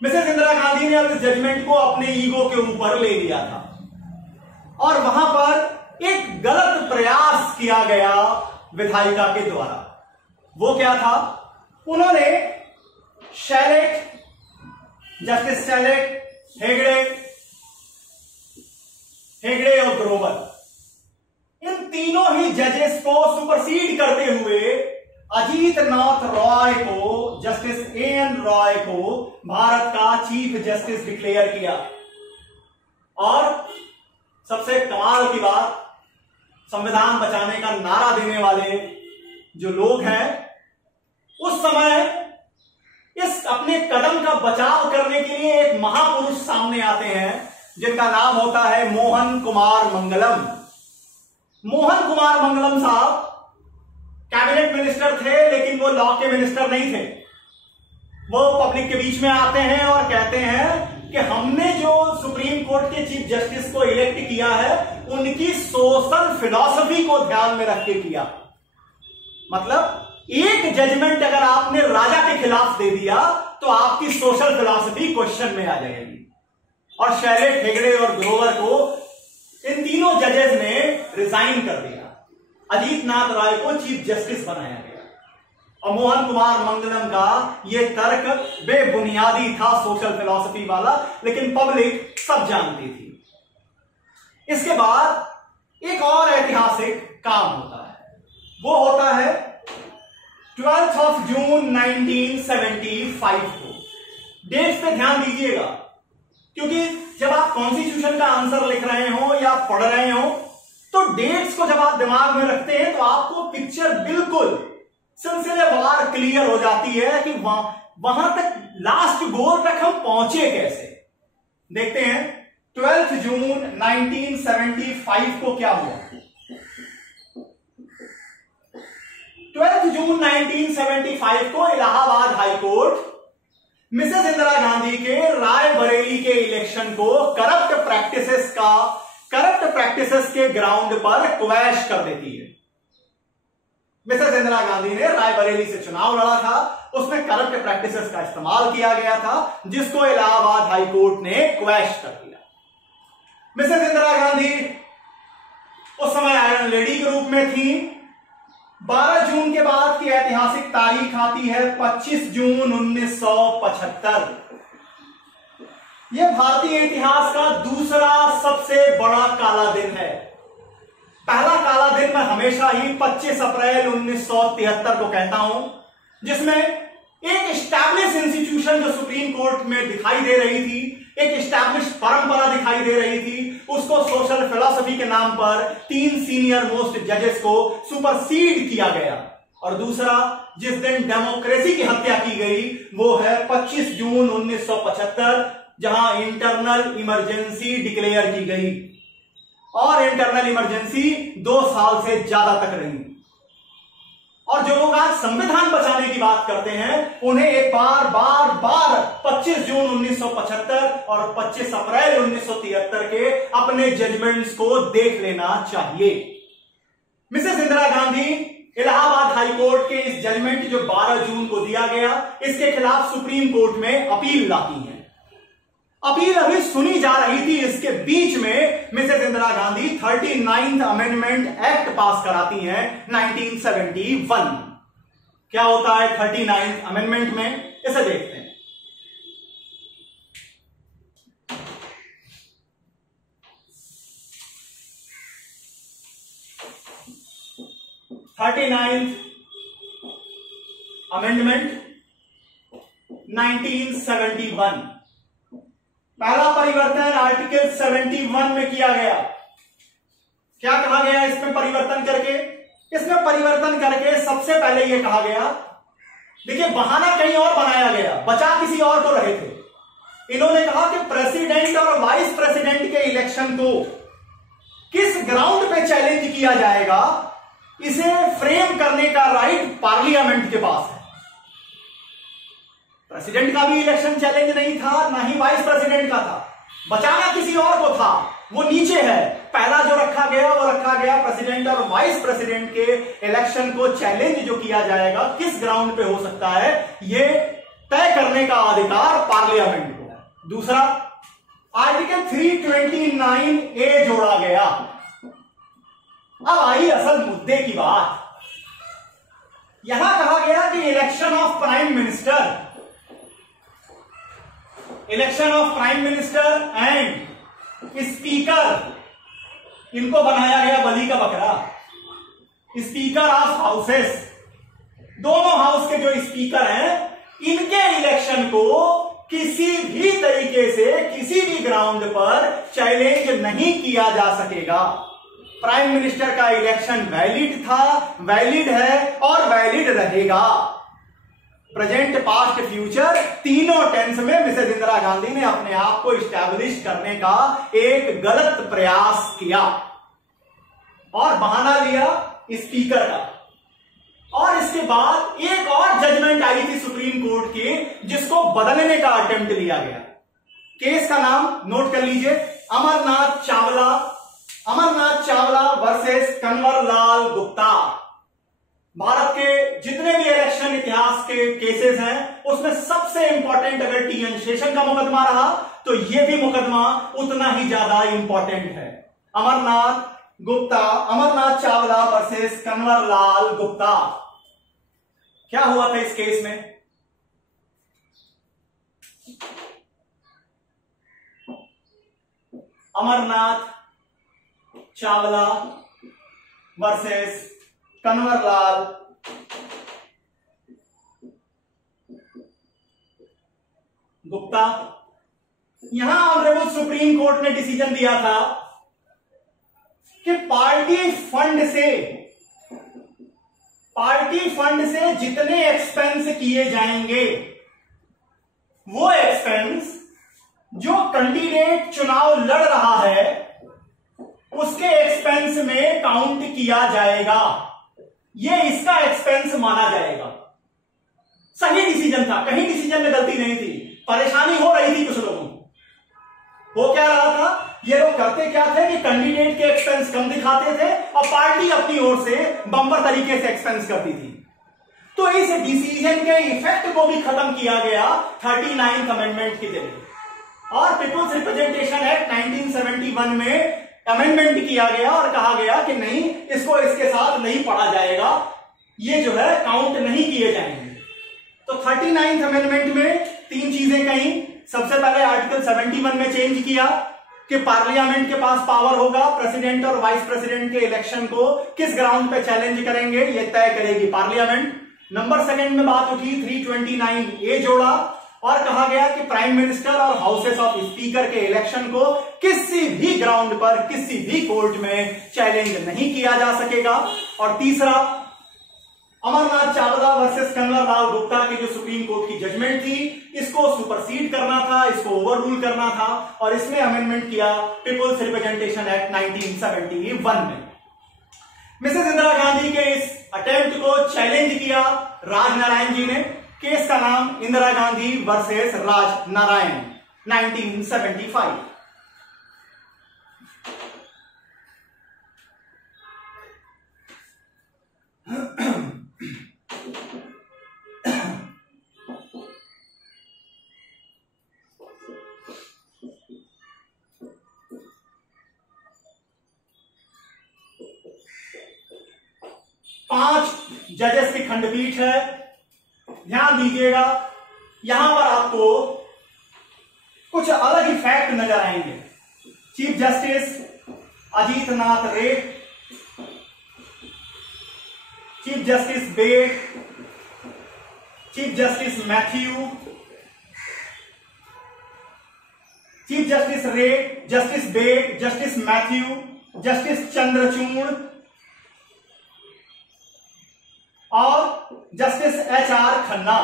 मिसेस इंदिरा गांधी ने अब इस जजमेंट को अपने ईगो के ऊपर ले लिया था और वहां पर एक गलत प्रयास किया गया विधायिका के द्वारा। वो क्या था, उन्होंने शैलेट, जस्टिस शैलेट, हेगड़े और ग्रोवर, इन तीनों ही जजेस को सुपरसीड करते हुए अजीत नाथ रॉय को, जस्टिस एएन रॉय को भारत का चीफ जस्टिस डिक्लेयर किया। और सबसे कमाल की बात, संविधान बचाने का नारा देने वाले जो लोग हैं उस समय इस अपने कदम का बचाव करने के लिए एक महापुरुष सामने आते हैं जिनका नाम होता है मोहन कुमार मंगलम। मोहन कुमार मंगलम साहब कैबिनेट मिनिस्टर थे, लेकिन वो लॉ के मिनिस्टर नहीं थे। वो पब्लिक के बीच में आते हैं और कहते हैं कि हमने जो सुप्रीम कोर्ट के चीफ जस्टिस को इलेक्ट किया है उनकी सोशल फिलॉसफी को ध्यान में रख के किया। मतलब एक जजमेंट अगर आपने राजा के खिलाफ दे दिया तो आपकी सोशल फिलॉसफी क्वेश्चन में आ जाएगी। और शैलेट, हेगड़े और ग्रोवर को, इन तीनों जजेस ने रिजाइन कर दिया। अजीत नाथ राय को चीफ जस्टिस बनाया गया और मोहन कुमार मंगलम का यह तर्क बेबुनियादी था, सोशल फिलॉसफी वाला, लेकिन पब्लिक सब जानती थी। इसके बाद एक और ऐतिहासिक काम होता है, वो होता है 12 जून 1975 को। डेट्स पे ध्यान दीजिएगा, क्योंकि जब आप कॉन्स्टिट्यूशन का आंसर लिख रहे हो या पढ़ रहे हो तो डेट्स को जब आप दिमाग में रखते हैं तो आपको पिक्चर बिल्कुल सिलसिलेवार क्लियर हो जाती है कि वहां तक, लास्ट गोल तक हम पहुंचे कैसे। देखते हैं 12 जून 1975 को क्या हुआ। 12 जून 1975 को इलाहाबाद हाईकोर्ट मिसेस इंदिरा गांधी के रायबरेली के इलेक्शन को करप्ट प्रैक्टिसेस के ग्राउंड पर क्वैश कर देती है। मिसेस इंदिरा गांधी ने रायबरेली से चुनाव लड़ा था, उसमें करप्ट प्रैक्टिसेस का इस्तेमाल किया गया था, जिसको इलाहाबाद हाईकोर्ट ने क्वैश कर दिया। मिसेस इंदिरा गांधी उस समय आयरन लेडी के रूप में थी। 12 जून के बाद की ऐतिहासिक तारीख आती है 25 जून 1975। यह भारतीय इतिहास का दूसरा सबसे बड़ा काला दिन है। पहला काला दिन मैं हमेशा ही 25 अप्रैल 1973 को कहता हूं, जिसमें एक एस्टैब्लिश इंस्टीट्यूशन जो सुप्रीम कोर्ट में दिखाई दे रही थी, एक एस्टैब्लिश परंपरा दिखाई दे रही थी, उसको सोशल फिलॉसफी के नाम पर 3 सीनियर मोस्ट जजेस को सुपरसीड किया गया। और दूसरा, जिस दिन डेमोक्रेसी की हत्या की गई वो है 25 जून 1975, जहां इंटरनल इमरजेंसी डिक्लेयर की गई और इंटरनल इमरजेंसी 2 साल से ज्यादा तक रही। और जो लोग आज संविधान बचाने की बात करते हैं उन्हें एक बार 25 जून 1975 और 25 अप्रैल 1973 के अपने जजमेंट्स को देख लेना चाहिए। मिसेस इंदिरा गांधी इलाहाबाद हाईकोर्ट के इस जजमेंट जो 12 जून को दिया गया, इसके खिलाफ सुप्रीम कोर्ट में अपील लाती हैं। अपील अभी सुनी जा रही थी, इसके बीच में Mrs Indira Gandhi 39th amendment act पास कराती हैं 1971। क्या होता है 39th अमेंडमेंट में, इसे देखते हैं। अमेंडमेंट 1971 पहला परिवर्तन आर्टिकल 71 में किया गया। क्या कहा गया इसमें परिवर्तन करके? इसमें परिवर्तन करके सबसे पहले यह कहा गया, देखिए बहाना कहीं और बनाया गया, बचा किसी और को रहे थे। इन्होंने कहा कि प्रेसिडेंट और वाइस प्रेसिडेंट के इलेक्शन को किस ग्राउंड पे चैलेंज किया जाएगा, इसे फ्रेम करने का राइट पार्लियामेंट के पास है। प्रेसिडेंट का भी इलेक्शन चैलेंज नहीं था, ना ही वाइस प्रेसिडेंट का था, बचाना किसी और को था, वो नीचे है। पहला जो रखा गया वो रखा गया प्रेसिडेंट और वाइस प्रेसिडेंट के इलेक्शन को चैलेंज जो किया जाएगा किस ग्राउंड पे हो सकता है, ये तय करने का अधिकार पार्लियामेंट को है। दूसरा, आर्टिकल 329A जोड़ा गया। अब आई असल मुद्दे की बात। यहां कहा गया कि election of prime minister and speaker, इनको बनाया गया बलि का बकरा। स्पीकर ऑफ हाउसेस, दोनों हाउस के जो स्पीकर हैं, इनके इलेक्शन को किसी भी तरीके से किसी भी ग्राउंड पर चैलेंज नहीं किया जा सकेगा। प्राइम मिनिस्टर का इलेक्शन वैलिड था, वैलिड है और वैलिड रहेगा। प्रेजेंट, पास्ट, फ्यूचर तीनों टेंस में मिसेज इंदिरा गांधी ने अपने आप को इस्टेब्लिश करने का एक गलत प्रयास किया और बहाना लिया स्पीकर का। और इसके बाद एक और जजमेंट आई थी सुप्रीम कोर्ट की, जिसको बदलने का अटेम्प्ट लिया गया। केस का नाम नोट कर लीजिए, अमरनाथ चावला वर्सेस कन्वरलाल गुप्ता। भारत के जितने भी इलेक्शन इतिहास के केसेस हैं, उसमें सबसे इंपॉर्टेंट अगर टी.एन. शेषन का मुकदमा रहा तो यह भी मुकदमा उतना ही ज्यादा इंपॉर्टेंट है। अमरनाथ चावला वर्सेस कन्वरलाल गुप्ता। क्या हुआ था इस केस में? अमरनाथ चावला वर्सेस कन्वरलाल गुप्ता। यहां ऑनरेबल सुप्रीम कोर्ट ने डिसीजन दिया था कि पार्टी फंड से जितने एक्सपेंस किए जाएंगे, वो एक्सपेंस जो कैंडिडेट चुनाव लड़ रहा है उसके एक्सपेंस में काउंट किया जाएगा, ये इसका एक्सपेंस माना जाएगा। सही डिसीजन था, कहीं डिसीजन में गलती नहीं थी। परेशानी हो रही थी कुछ लोगों को। हो क्या रहा था, ये लोग करते क्या थे कि कैंडिडेट के एक्सपेंस कम दिखाते थे और पार्टी अपनी ओर से बम्पर तरीके से एक्सपेंस करती थी। तो इस डिसीजन के इफेक्ट को भी खत्म किया गया 39th अमेंडमेंट के जरिए। और पीपुल्स रिप्रेजेंटेशन एक्ट 1971 में अमेंडमेंट किया गया और कहा गया कि नहीं, इसको इसके साथ नहीं पढ़ा जाएगा, ये जो है काउंट नहीं किए जाएंगे। तो 39th अमेंडमेंट में तीन चीजें कही। सबसे पहले आर्टिकल 71 में चेंज किया कि पार्लियामेंट के पास पावर होगा, प्रेसिडेंट और वाइस प्रेसिडेंट के इलेक्शन को किस ग्राउंड पे चैलेंज करेंगे ये तय करेगी पार्लियामेंट। नंबर सेकंड में बात उठी, 329A जोड़ा और कहा गया कि प्राइम मिनिस्टर और हाउसेस ऑफ स्पीकर के इलेक्शन को किसी भी ग्राउंड पर किसी भी कोर्ट में चैलेंज नहीं किया जा सकेगा। और तीसरा, अमरनाथ चावला वर्सेस कन्वरलाल गुप्ता की जो सुप्रीम कोर्ट की जजमेंट थी, इसको सुपरसीड करना था, इसको ओवर रूल करना था और इसमें अमेंडमेंट किया पीपुल्स रिप्रेजेंटेशन एक्ट 1971 में। मिसेस इंदिरा गांधी के इस अटेम्प्ट को चैलेंज किया राजनारायण जी ने। केस का नाम इंदिरा गांधी वर्सेस राजनारायण 1975। पांच जजेस की खंडपीठ है। ध्यान दीजिएगा, यहां पर आपको कुछ अलग ही फैक्ट नजर आएंगे। Chief justice Ajit Nath Ray, chief justice Beg, chief justice Mathew, chief justice Ray, justice Beg, justice Mathew, justice Chandrachud और जस्टिस HR खन्ना।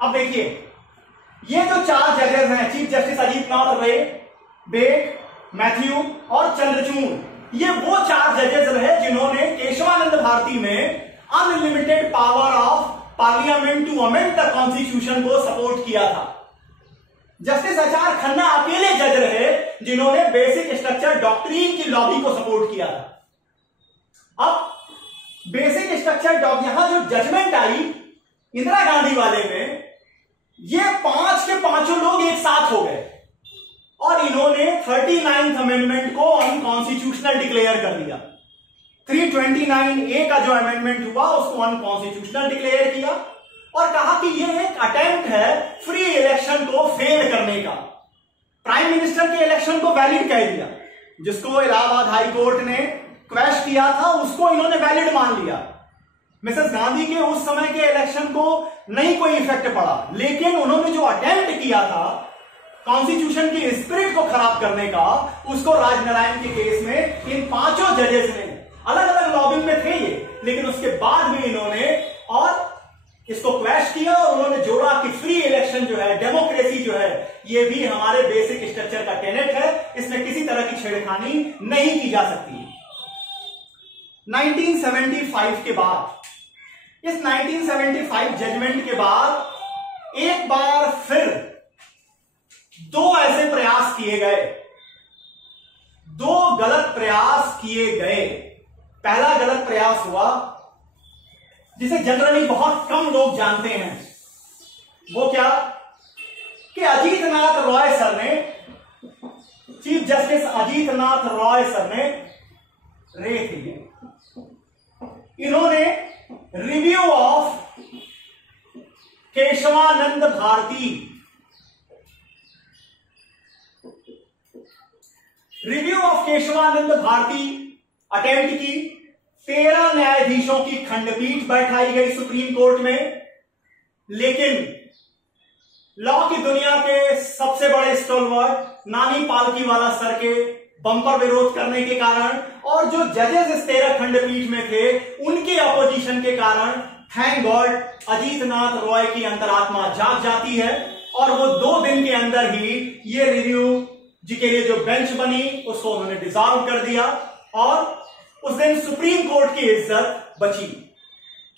अब देखिए, ये जो 4 जजेस हैं, चीफ जस्टिस अजीत नाथ रे, बेट, मैथ्यू और चंद्रचूड़, ये वो 4 जजेस रहे जिन्होंने केशवानंद भारती में unlimited power of parliament to amend the constitution को सपोर्ट किया था। जस्टिस HR खन्ना अकेले जज रहे जिन्होंने बेसिक स्ट्रक्चर डॉक्ट्रिन की लॉबी को सपोर्ट किया था। अब बेसिक स्ट्रक्चर यहां जो जजमेंट आई इंदिरा गांधी वाले में, ये 5 के 5 लोग एक साथ हो गए और इन्होंने 39th अमेंडमेंट को अनकॉन्स्टिट्यूशनल डिक्लेयर कर दिया। 329A का जो अमेंडमेंट हुआ उसको अनकॉन्स्टिट्यूशनल डिक्लेयर किया और कहा कि यह एक अटेम्प्ट है फ्री इलेक्शन को फेल करने का। प्राइम मिनिस्टर के इलेक्शन को वैलिड कह दिया, जिसको इलाहाबाद हाई कोर्ट ने क्वेश्चन किया था उसको इन्होंने वैलिड मान लिया। मिसेस गांधी के उस समय के इलेक्शन को नहीं कोई इफेक्ट पड़ा, लेकिन उन्होंने जो अटेम्प्ट किया था कॉन्स्टिट्यूशन की स्पिरिट को खराब करने का, उसको राजनारायण के केस में इन 5 जजेस ने, अलग अलग लॉबी में थे ये, लेकिन उसके बाद भी इन्होंने और इसको क्लैश किया और उन्होंने जोड़ा कि फ्री इलेक्शन जो है, डेमोक्रेसी जो है, ये भी हमारे बेसिक स्ट्रक्चर का टेनेट है, इसमें किसी तरह की छेड़खानी नहीं की जा सकती। 1975 के बाद, इस 1975 जजमेंट के बाद एक बार फिर 2 ऐसे प्रयास किए गए, 2 गलत प्रयास किए गए। पहला गलत प्रयास हुआ जिसे जनरली बहुत कम लोग जानते हैं, वो क्या कि अजीत नाथ रॉय सर ने, chief justice Ajit Nath Ray sir ने, रे थे, इन्होंने review of Kesavananda Bharati, review of Kesavananda Bharati attempt की। 13 न्यायाधीशों की खंडपीठ बैठाई गई सुप्रीम कोर्ट में, लेकिन लॉ की दुनिया के सबसे बड़े स्टॉलवर्ट नानी पालकीवाला सर के बंपर विरोध करने के कारण और जो जजेस इस 13 खंडपीठ में थे उनके अपोजिशन के कारण, थैंक गॉड, अजीत नाथ रॉय की अंतरात्मा जाग जाती है और वो 2 दिन के अंदर ही ये रिव्यू जी के लिए जो बेंच बनी उसको उन्होंने डिसॉल्व कर दिया और उस दिन सुप्रीम कोर्ट की इज्जत बची।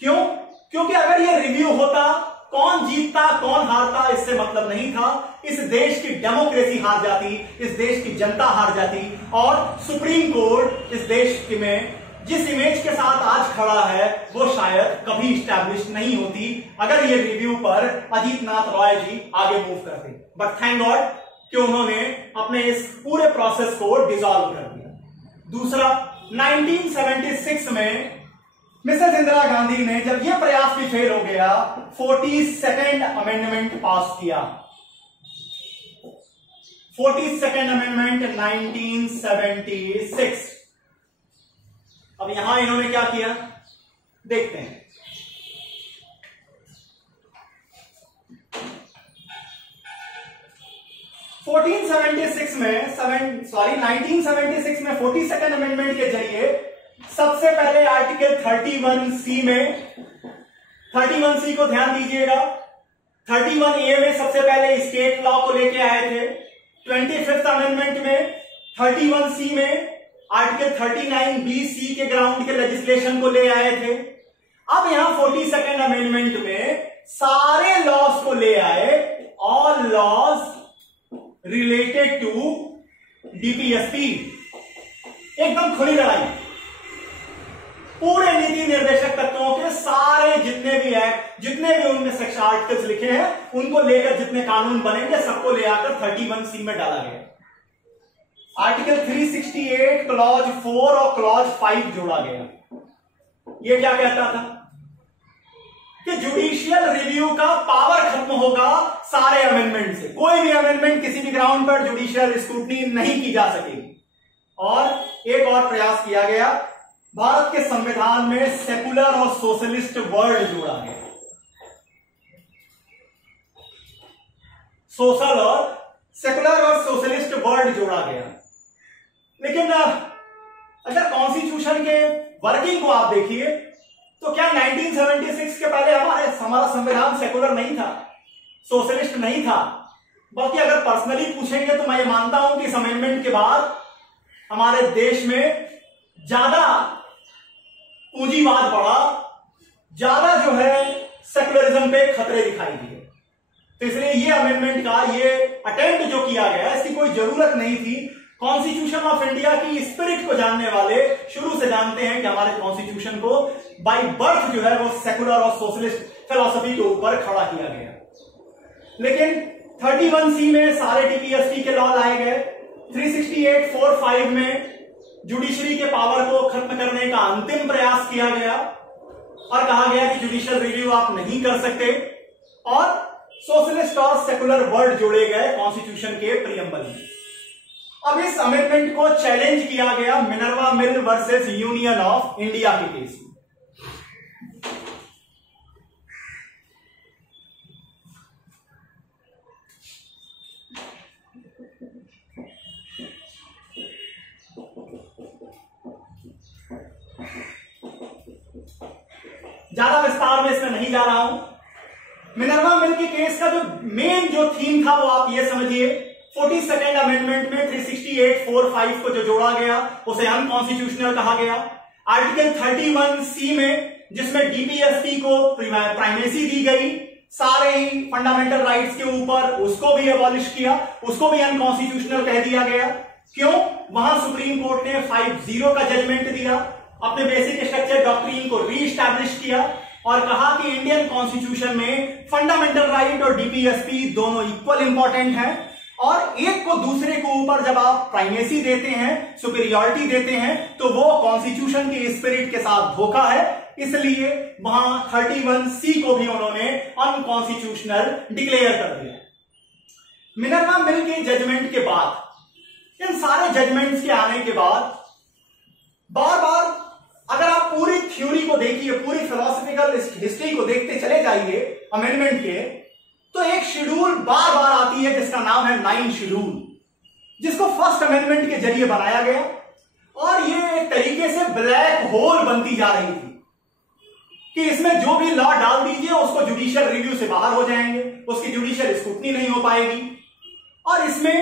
क्यों? क्योंकि अगर ये रिव्यू होता, कौन जीतता कौन हारता इससे मतलब नहीं था, इस देश की डेमोक्रेसी हार जाती, इस देश की जनता हार जाती और सुप्रीम कोर्ट इस देश में जिस इमेज के साथ आज खड़ा है वो शायद कभी स्टैब्लिश नहीं होती अगर ये रिव्यू पर अजीत नाथ रॉय जी आगे मूव करते। बट थैंक गॉड कि उन्होंने अपने इस पूरे प्रोसेस को डिसॉल्व कर दिया। दूसरा, 1976 में मिसेस इंदिरा गांधी ने जब यह प्रयास भी फेल हो गया, 42nd अमेंडमेंट पास किया। 42nd amendment 1976। अब यहां इन्होंने क्या किया देखते हैं। में 1976 में 42nd अमेंडमेंट के जरिए सबसे पहले आर्टिकल 31C में, 31C को ध्यान दीजिएगा, 31A में सबसे पहले स्टेट लॉ को लेके आए थे। 25th अमेंडमेंट में 31C में आर्टिकल 39BC के ग्राउंड के लेजिस्लेशन को ले आए थे। अब यहां 42nd अमेंडमेंट में सारे लॉज को ले आए, all laws related to DPSP. एकदम खुली लड़ाई, पूरे नीति निर्देशक तत्वों के सारे जितने भी एक्ट, जितने भी उनमें सेक्शन आर्टिकल्स लिखे हैं उनको लेकर जितने कानून बनेंगे सबको ले आकर 31C में डाला गया। आर्टिकल 368 क्लॉज 4 और क्लॉज 5 जोड़ा गया। यह क्या कहता था कि जुडिशियल रिव्यू का पावर खत्म होगा सारे अमेंडमेंट से, कोई भी अमेंडमेंट किसी भी ग्राउंड पर जुडिशियल स्क्रूटनी नहीं की जा सकेगी। और एक और प्रयास किया गया, भारत के संविधान में सेकुलर और सोशलिस्ट वर्ड जोड़ा गया। सोशल और सेकुलर और सोशलिस्ट वर्ड जोड़ा गया। लेकिन अगर कॉन्स्टिट्यूशन के वर्किंग को आप देखिए तो क्या 1976 के पहले हमारा संविधान सेकुलर नहीं था, सोशलिस्ट नहीं था? बल्कि अगर पर्सनली पूछेंगे तो मैं ये मानता हूं कि इस अमेंडमेंट के बाद हमारे देश में ज्यादा पूंजीवाद बढ़ा, ज्यादा जो है सेकुलरिज्म पे खतरे दिखाई दिए। तो इसलिए ये अमेंडमेंट का ये अटेम्प्ट जो किया गया इसकी कोई जरूरत नहीं थी। कॉन्स्टिट्यूशन ऑफ इंडिया की स्पिरिट को जानने वाले शुरू से जानते हैं कि हमारे कॉन्स्टिट्यूशन को बाय बर्थ जो है वो सेकुलर और सोशलिस्ट फिलॉसफी के ऊपर खड़ा किया गया। लेकिन 31C में सारे टीपीएसपी के लॉ लाए गए। 368(4)(5) में जुडिशरी के पावर को खत्म करने का अंतिम प्रयास किया गया और कहा गया कि जुडिशियल रिव्यू आप नहीं कर सकते, और सोशलिस्ट और सेकुलर वर्ड जोड़े गए कॉन्स्टिट्यूशन के प्रीएम्बल में। अब इस अमेंडमेंट को चैलेंज किया गया Minerva mill versus union of India के केस में। ज्यादा विस्तार में इसमें नहीं जा रहा हूं। मिनर्वा मिल के केस का जो मेन जो थीम था वो आप ये समझिए, 42nd अमेंडमेंट में 368(4)(5) को जो जोड़ा गया उसे अनकॉन्स्टिट्यूशनल कहा गया। आर्टिकल 31C में जिसमें डीपीएसपी को प्राइमेसी दी गई सारे ही फंडामेंटल राइट्स के ऊपर, उसको भी एबॉलिश किया, उसको भी अनकॉन्स्टिट्यूशनल कह दिया गया। क्यों? वहां सुप्रीम कोर्ट ने 5-0 का जजमेंट दिया, अपने बेसिक स्ट्रक्चर डॉक्ट्रिन को रीएस्टैब्लिश किया और कहा कि इंडियन कॉन्स्टिट्यूशन में फंडामेंटल राइट और डीपीएसपी दोनों इक्वल इंपॉर्टेंट हैं, और एक को दूसरे के ऊपर जब आप प्राइमेसी देते हैं, सुपीरियॉरिटी देते हैं, तो वो कॉन्स्टिट्यूशन के स्पिरिट के साथ धोखा है। इसलिए वहां 31C को भी उन्होंने अनकॉन्स्टिट्यूशनल डिक्लेयर कर दिया। मिनर्वा मिल के जजमेंट के बाद, इन सारे जजमेंट्स के आने के बाद बार बार अगर आप पूरी थ्योरी को देखिए, पूरी फिलोसॉफिकल हिस्ट्री को देखते चले जाइए अमेंडमेंट के, तो एक शेड्यूल बार बार आती है जिसका नाम है 9 शेड्यूल, जिसको फर्स्ट अमेंडमेंट के जरिए बनाया गया, और ये एक तरीके से ब्लैक होल बनती जा रही थी कि इसमें जो भी लॉ डाल दीजिए उसको जुडिशियल रिव्यू से बाहर हो जाएंगे, उसकी जुडिशियल स्क्रूटनी नहीं हो पाएगी। और इसमें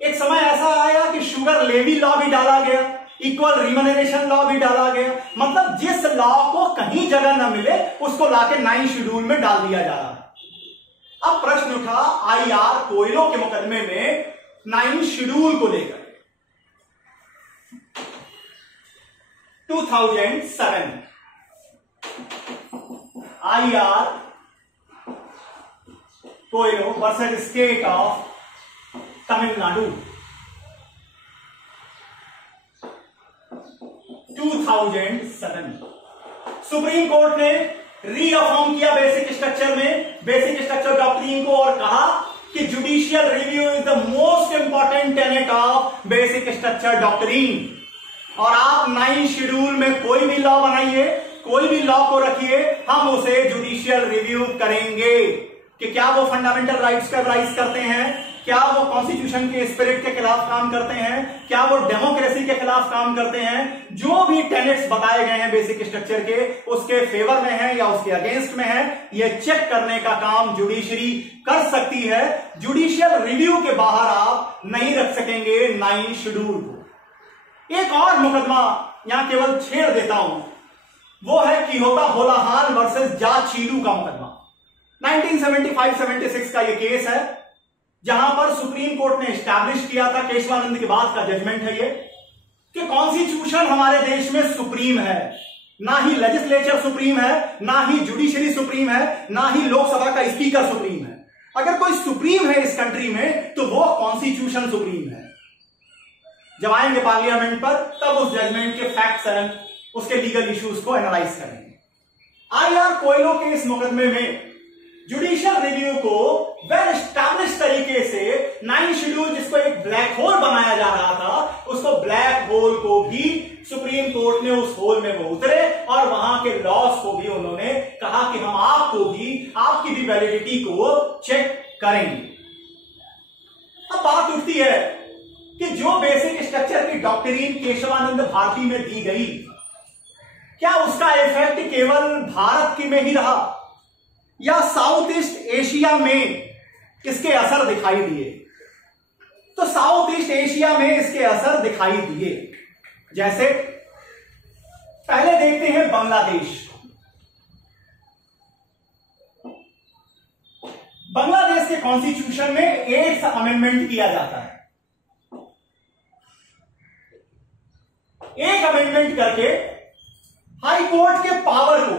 एक समय ऐसा आया कि शुगर लेवी लॉ भी डाला गया, इक्वल रिमनरेशन लॉ भी डाला गया। मतलब जिस लॉ को कहीं जगह न मिले उसको लाके 9 शेड्यूल में डाल दिया जा रहा है। अब प्रश्न उठा आईआर कोयलो के मुकदमे में 9 शेड्यूल को लेकर। 2007 IR Coelho versus state of Tamil Nadu 2007 supreme court ने रीअफर्म किया बेसिक स्ट्रक्चर डॉक्ट्रिन को और कहा कि judicial review is the most important Tenet of basic structure doctrine. और आप 9 शेड्यूल में कोई भी लॉ बनाइए, कोई भी लॉ को रखिए, हम उसे जुडिशियल रिव्यू करेंगे कि क्या वो फंडामेंटल राइट्स का राइज करते हैं, क्या वो कॉन्स्टिट्यूशन के स्पिरिट के खिलाफ काम करते हैं, क्या वो डेमोक्रेसी के खिलाफ काम करते हैं। जो भी टेनेट्स बताए गए हैं बेसिक स्ट्रक्चर के, उसके फेवर में है या उसके अगेंस्ट में है, ये चेक करने का काम जुडिशरी कर सकती है। जुडिशियल रिव्यू के बाहर आप नहीं रख सकेंगे 9 शेड्यूल को। एक और मुकदमा यहां केवल छेड़ देता हूं, वो है किहोता होलाहान वर्सेस जाचीलू का मुकदमा। 1975-76 का ये केस है, जहां पर सुप्रीम कोर्ट ने एस्टैब्लिश किया था, केशवानंद के बाद का जजमेंट है ये, कि कॉन्स्टिट्यूशन हमारे देश में सुप्रीम है। ना ही लेजिस्लेचर सुप्रीम है, ना ही जुडिशरी सुप्रीम है, ना ही लोकसभा का स्पीकर सुप्रीम है। अगर कोई सुप्रीम है इस कंट्री में तो वो कॉन्स्टिट्यूशन सुप्रीम है। जब आएंगे पार्लियामेंट पर तब उस जजमेंट के फैक्ट्स एंड उसके लीगल इश्यूज को एनालाइज करेंगे। आईआर कोयलो के इस मुकदमे में जुडिशियल रिव्यू को वेल एस्टैब्लिश तरीके से 9 शेड्यूल, जिसको एक ब्लैक होल बनाया जा रहा था, उसको ब्लैक होल को भी सुप्रीम कोर्ट ने उस होल में वो उतरे और वहां के लॉस को भी उन्होंने कहा कि हम आपको भी, आपकी भी वैलिडिटी को चेक करेंगे। अब बात उठती है कि जो बेसिक स्ट्रक्चर की डॉक्ट्रिन केशवानंद भारती में दी गई, क्या उसका इफेक्ट केवल भारत की में ही रहा या साउथ ईस्ट एशिया में इसके असर दिखाई दिए? तो साउथ ईस्ट एशिया में इसके असर दिखाई दिए। जैसे पहले देखते हैं बांग्लादेश। बांग्लादेश के कॉन्स्टिट्यूशन में 8th अमेंडमेंट किया जाता है। एक अमेंडमेंट करके हाई कोर्ट के पावर को,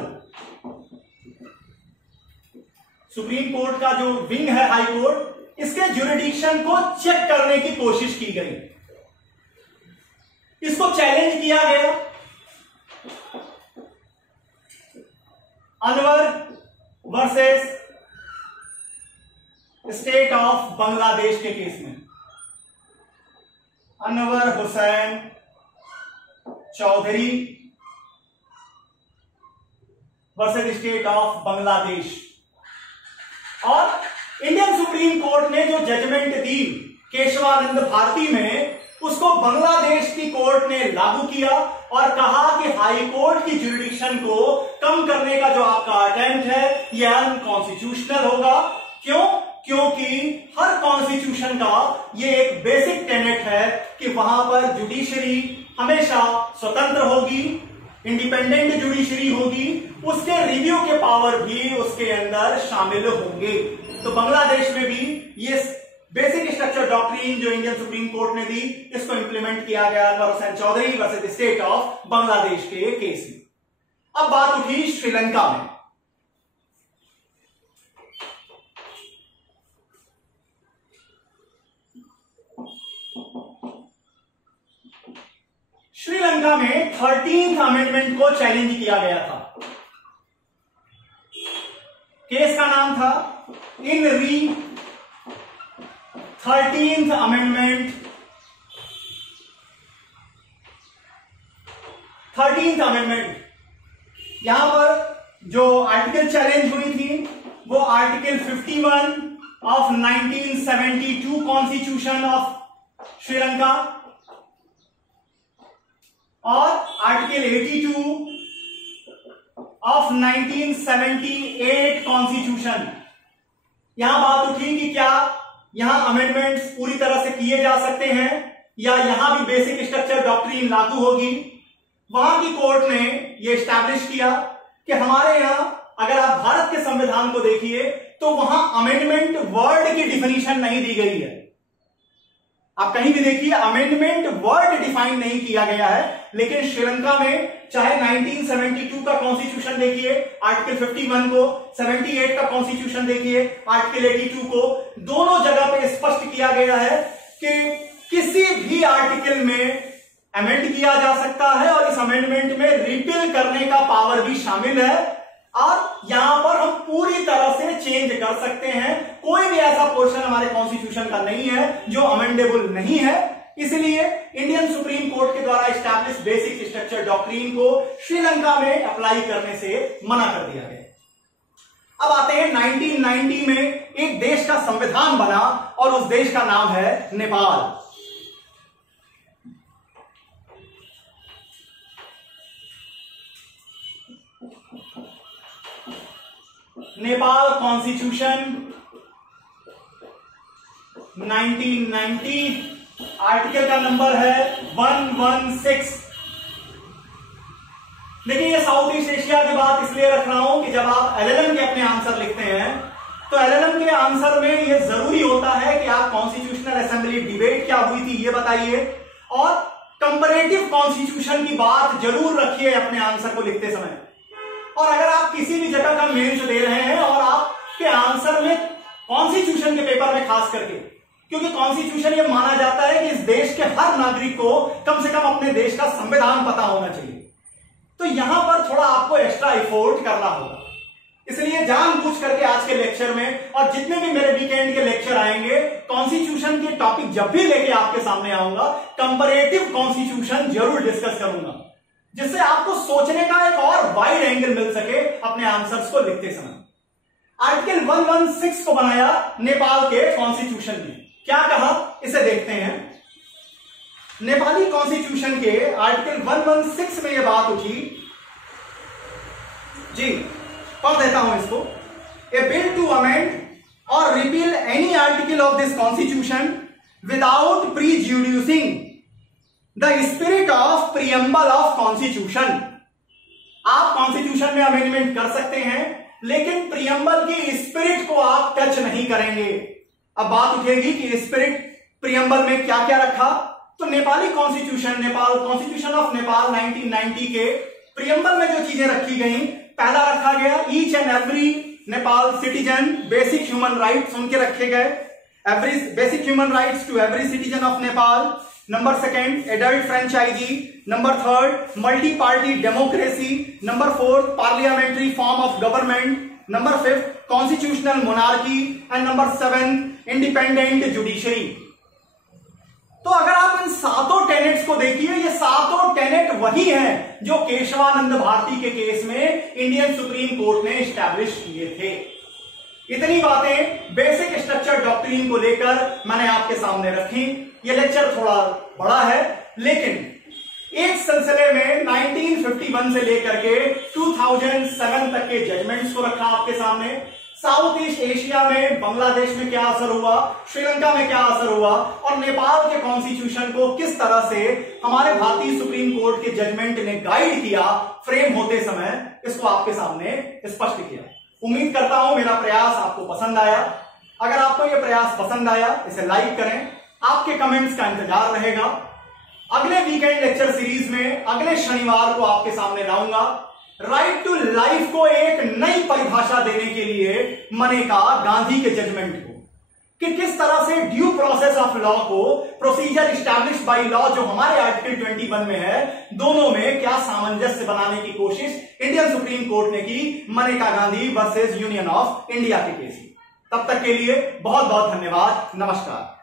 सुप्रीम कोर्ट का जो विंग है हाई कोर्ट, इसके ज्यूरिडिक्शन को चेक करने की कोशिश की गई। इसको चैलेंज किया गया Anwar versus state of Bangladesh के केस में। Anwar Hossain Chowdhury versus state of Bangladesh. और इंडियन सुप्रीम कोर्ट ने जो जजमेंट दी केशवानंद भारती में, उसको बांग्लादेश की कोर्ट ने लागू किया और कहा कि हाई कोर्ट की ज्यूरिडिक्शन को कम करने का जो आपका अटेम्प्ट है यह अनकॉन्स्टिट्यूशनल होगा। क्यों? क्योंकि हर कॉन्स्टिट्यूशन का यह एक बेसिक टेनेट है कि वहां पर जुडिशरी हमेशा स्वतंत्र होगी, इंडिपेंडेंट जुडिशरी होगी, उसके रिव्यू के पावर भी उसके अंदर शामिल होंगे। तो बांग्लादेश में भी ये बेसिक स्ट्रक्चर डॉक्ट्रिन जो इंडियन सुप्रीम कोर्ट ने दी, इसको इंप्लीमेंट किया गया Anwar Hossain Chowdhury versus state of Bangladesh के केस में। अब बात उठी श्रीलंका में। श्रीलंका में 13th अमेंडमेंट को चैलेंज किया गया था। केस का नाम था इन री 13th अमेंडमेंट। 13th अमेंडमेंट, यहां पर जो आर्टिकल चैलेंज हुई थी वो article 51 of 1972 constitution of Sri Lanka और आर्टिकल 82 ऑफ 1978 कॉन्स्टिट्यूशन। यहां बात उठी कि क्या यहां अमेंडमेंट्स पूरी तरह से किए जा सकते हैं या यहां भी बेसिक स्ट्रक्चर डॉक्ट्रिन लागू होगी। वहां की कोर्ट ने यह एस्टैब्लिश किया कि हमारे यहां अगर आप भारत के संविधान को देखिए तो वहां अमेंडमेंट वर्ड की डिफिनीशन नहीं दी गई है। आप कहीं भी देखिए अमेंडमेंट वर्ड डिफाइन नहीं किया गया है, लेकिन श्रीलंका में चाहे 1972 का कॉन्स्टिट्यूशन देखिए आर्टिकल 51 को, 78 का कॉन्स्टिट्यूशन देखिए आर्टिकल 82 को, दोनों जगह पे स्पष्ट किया गया है कि किसी भी आर्टिकल में अमेंड किया जा सकता है और इस अमेंडमेंट में रिपील करने का पावर भी शामिल है और यहां पर हम पूरी तरह से चेंज कर सकते हैं। कोई भी ऐसा पोर्शन हमारे कॉन्स्टिट्यूशन का नहीं है जो अमेंडेबल नहीं है। इसलिए इंडियन सुप्रीम कोर्ट के द्वारा एस्टैब्लिश बेसिक स्ट्रक्चर डॉक्ट्रिन को श्रीलंका में अप्लाई करने से मना कर दिया गया। अब आते हैं 1990 में एक देश का संविधान बना और उस देश का नाम है नेपाल। नेपाल कॉन्स्टिट्यूशन 1990, आर्टिकल का नंबर है 116। देखिए ये साउथ ईस्ट एशिया की बात इसलिए रख रहा हूं कि जब आप एलएलएम के अपने आंसर लिखते हैं तो एलएलएम के आंसर में यह जरूरी होता है कि आप कॉन्स्टिट्यूशनल असेंबली डिबेट क्या हुई थी ये बताइए और कंपैरेटिव कॉन्स्टिट्यूशन की बात जरूर रखिए अपने आंसर को लिखते समय। और अगर आप किसी भी जगह का मेंस दे रहे हैं और आपके आंसर में कॉन्स्टिट्यूशन के पेपर में खास करके, क्योंकि कॉन्स्टिट्यूशन ये माना जाता है कि इस देश के हर नागरिक को कम से कम अपने देश का संविधान पता होना चाहिए, तो यहां पर थोड़ा आपको एक्स्ट्रा एफर्ट करना होगा। इसलिए जानबूझ करके आज के लेक्चर में और जितने भी मेरे वीकेंड के लेक्चर आएंगे, कॉन्स्टिट्यूशन के टॉपिक जब भी लेके आपके सामने आऊंगा कंपैरेटिव कॉन्स्टिट्यूशन जरूर डिस्कस करूंगा, जिससे आपको सोचने का एक और वाइड एंगल मिल सके अपने आंसर्स को लिखते समय। आर्टिकल 116 को बनाया नेपाल के कॉन्स्टिट्यूशन में। क्या कहा इसे देखते हैं। नेपाली कॉन्स्टिट्यूशन के आर्टिकल 116 में यह बात उठी जी, पढ़ देता हूं इसको। A bill to amend or repeal any article of this constitution without prejudicing the spirit of preamble of constitution. आप कॉन्स्टिट्यूशन में अमेंडमेंट कर सकते हैं, लेकिन प्रियम्बल की स्पिरिट को आप टच नहीं करेंगे। अब बात उठेगी कि स्पिरिट प्रियम्बल में क्या क्या रखा। तो Nepali constitution, Nepal constitution of Nepal 1990 के प्रियम्बल में जो चीजें रखी गई, पहला रखा गया each and every Nepal citizen basic human rights उनके रखे गए, every basic human rights to every citizen of Nepal. Number second adult franchise, number third multi party democracy, number fourth parliamentary form of government, number fifth constitutional monarchy and number 7 independent judiciary. तो अगर आप इन सातों tenets को देखिए, ये सातों Tenet वही हैं जो केशवानंद भारती के केस में इंडियन सुप्रीम कोर्ट ने एस्टैब्लिश किए थे। इतनी बातें बेसिक स्ट्रक्चर डॉक्ट्रिन को लेकर मैंने आपके सामने रखी। ये लेक्चर थोड़ा बड़ा है, लेकिन एक सिलसिले में 1951 से लेकर के 2007 तक के जजमेंट्स को रखा आपके सामने। साउथ ईस्ट एशिया में बांग्लादेश में क्या असर हुआ, श्रीलंका में क्या असर हुआ, और नेपाल के कॉन्स्टिट्यूशन को किस तरह से हमारे भारतीय सुप्रीम कोर्ट के जजमेंट ने गाइड किया फ्रेम होते समय, इसको आपके सामने स्पष्ट किया। उम्मीद करता हूं मेरा प्रयास आपको पसंद आया। अगर आपको यह प्रयास पसंद आया, इसे लाइक करें। आपके कमेंट्स का इंतजार रहेगा। अगले वीकेंड लेक्चर सीरीज में अगले शनिवार को आपके सामने लाऊंगा राइट टू लाइफ को एक नई परिभाषा देने के लिए मनेका गांधी के जजमेंट को, कि किस तरह से ड्यू प्रोसेस ऑफ लॉ को प्रोसीजर इस्टैब्लिश बाय लॉ जो हमारे आर्टिकल 21 में है, दोनों में क्या सामंजस्य बनाने की कोशिश इंडियन सुप्रीम कोर्ट ने की Maneka Gandhi versus union of India के केस में। तब तक के लिए बहुत बहुत धन्यवाद। नमस्कार।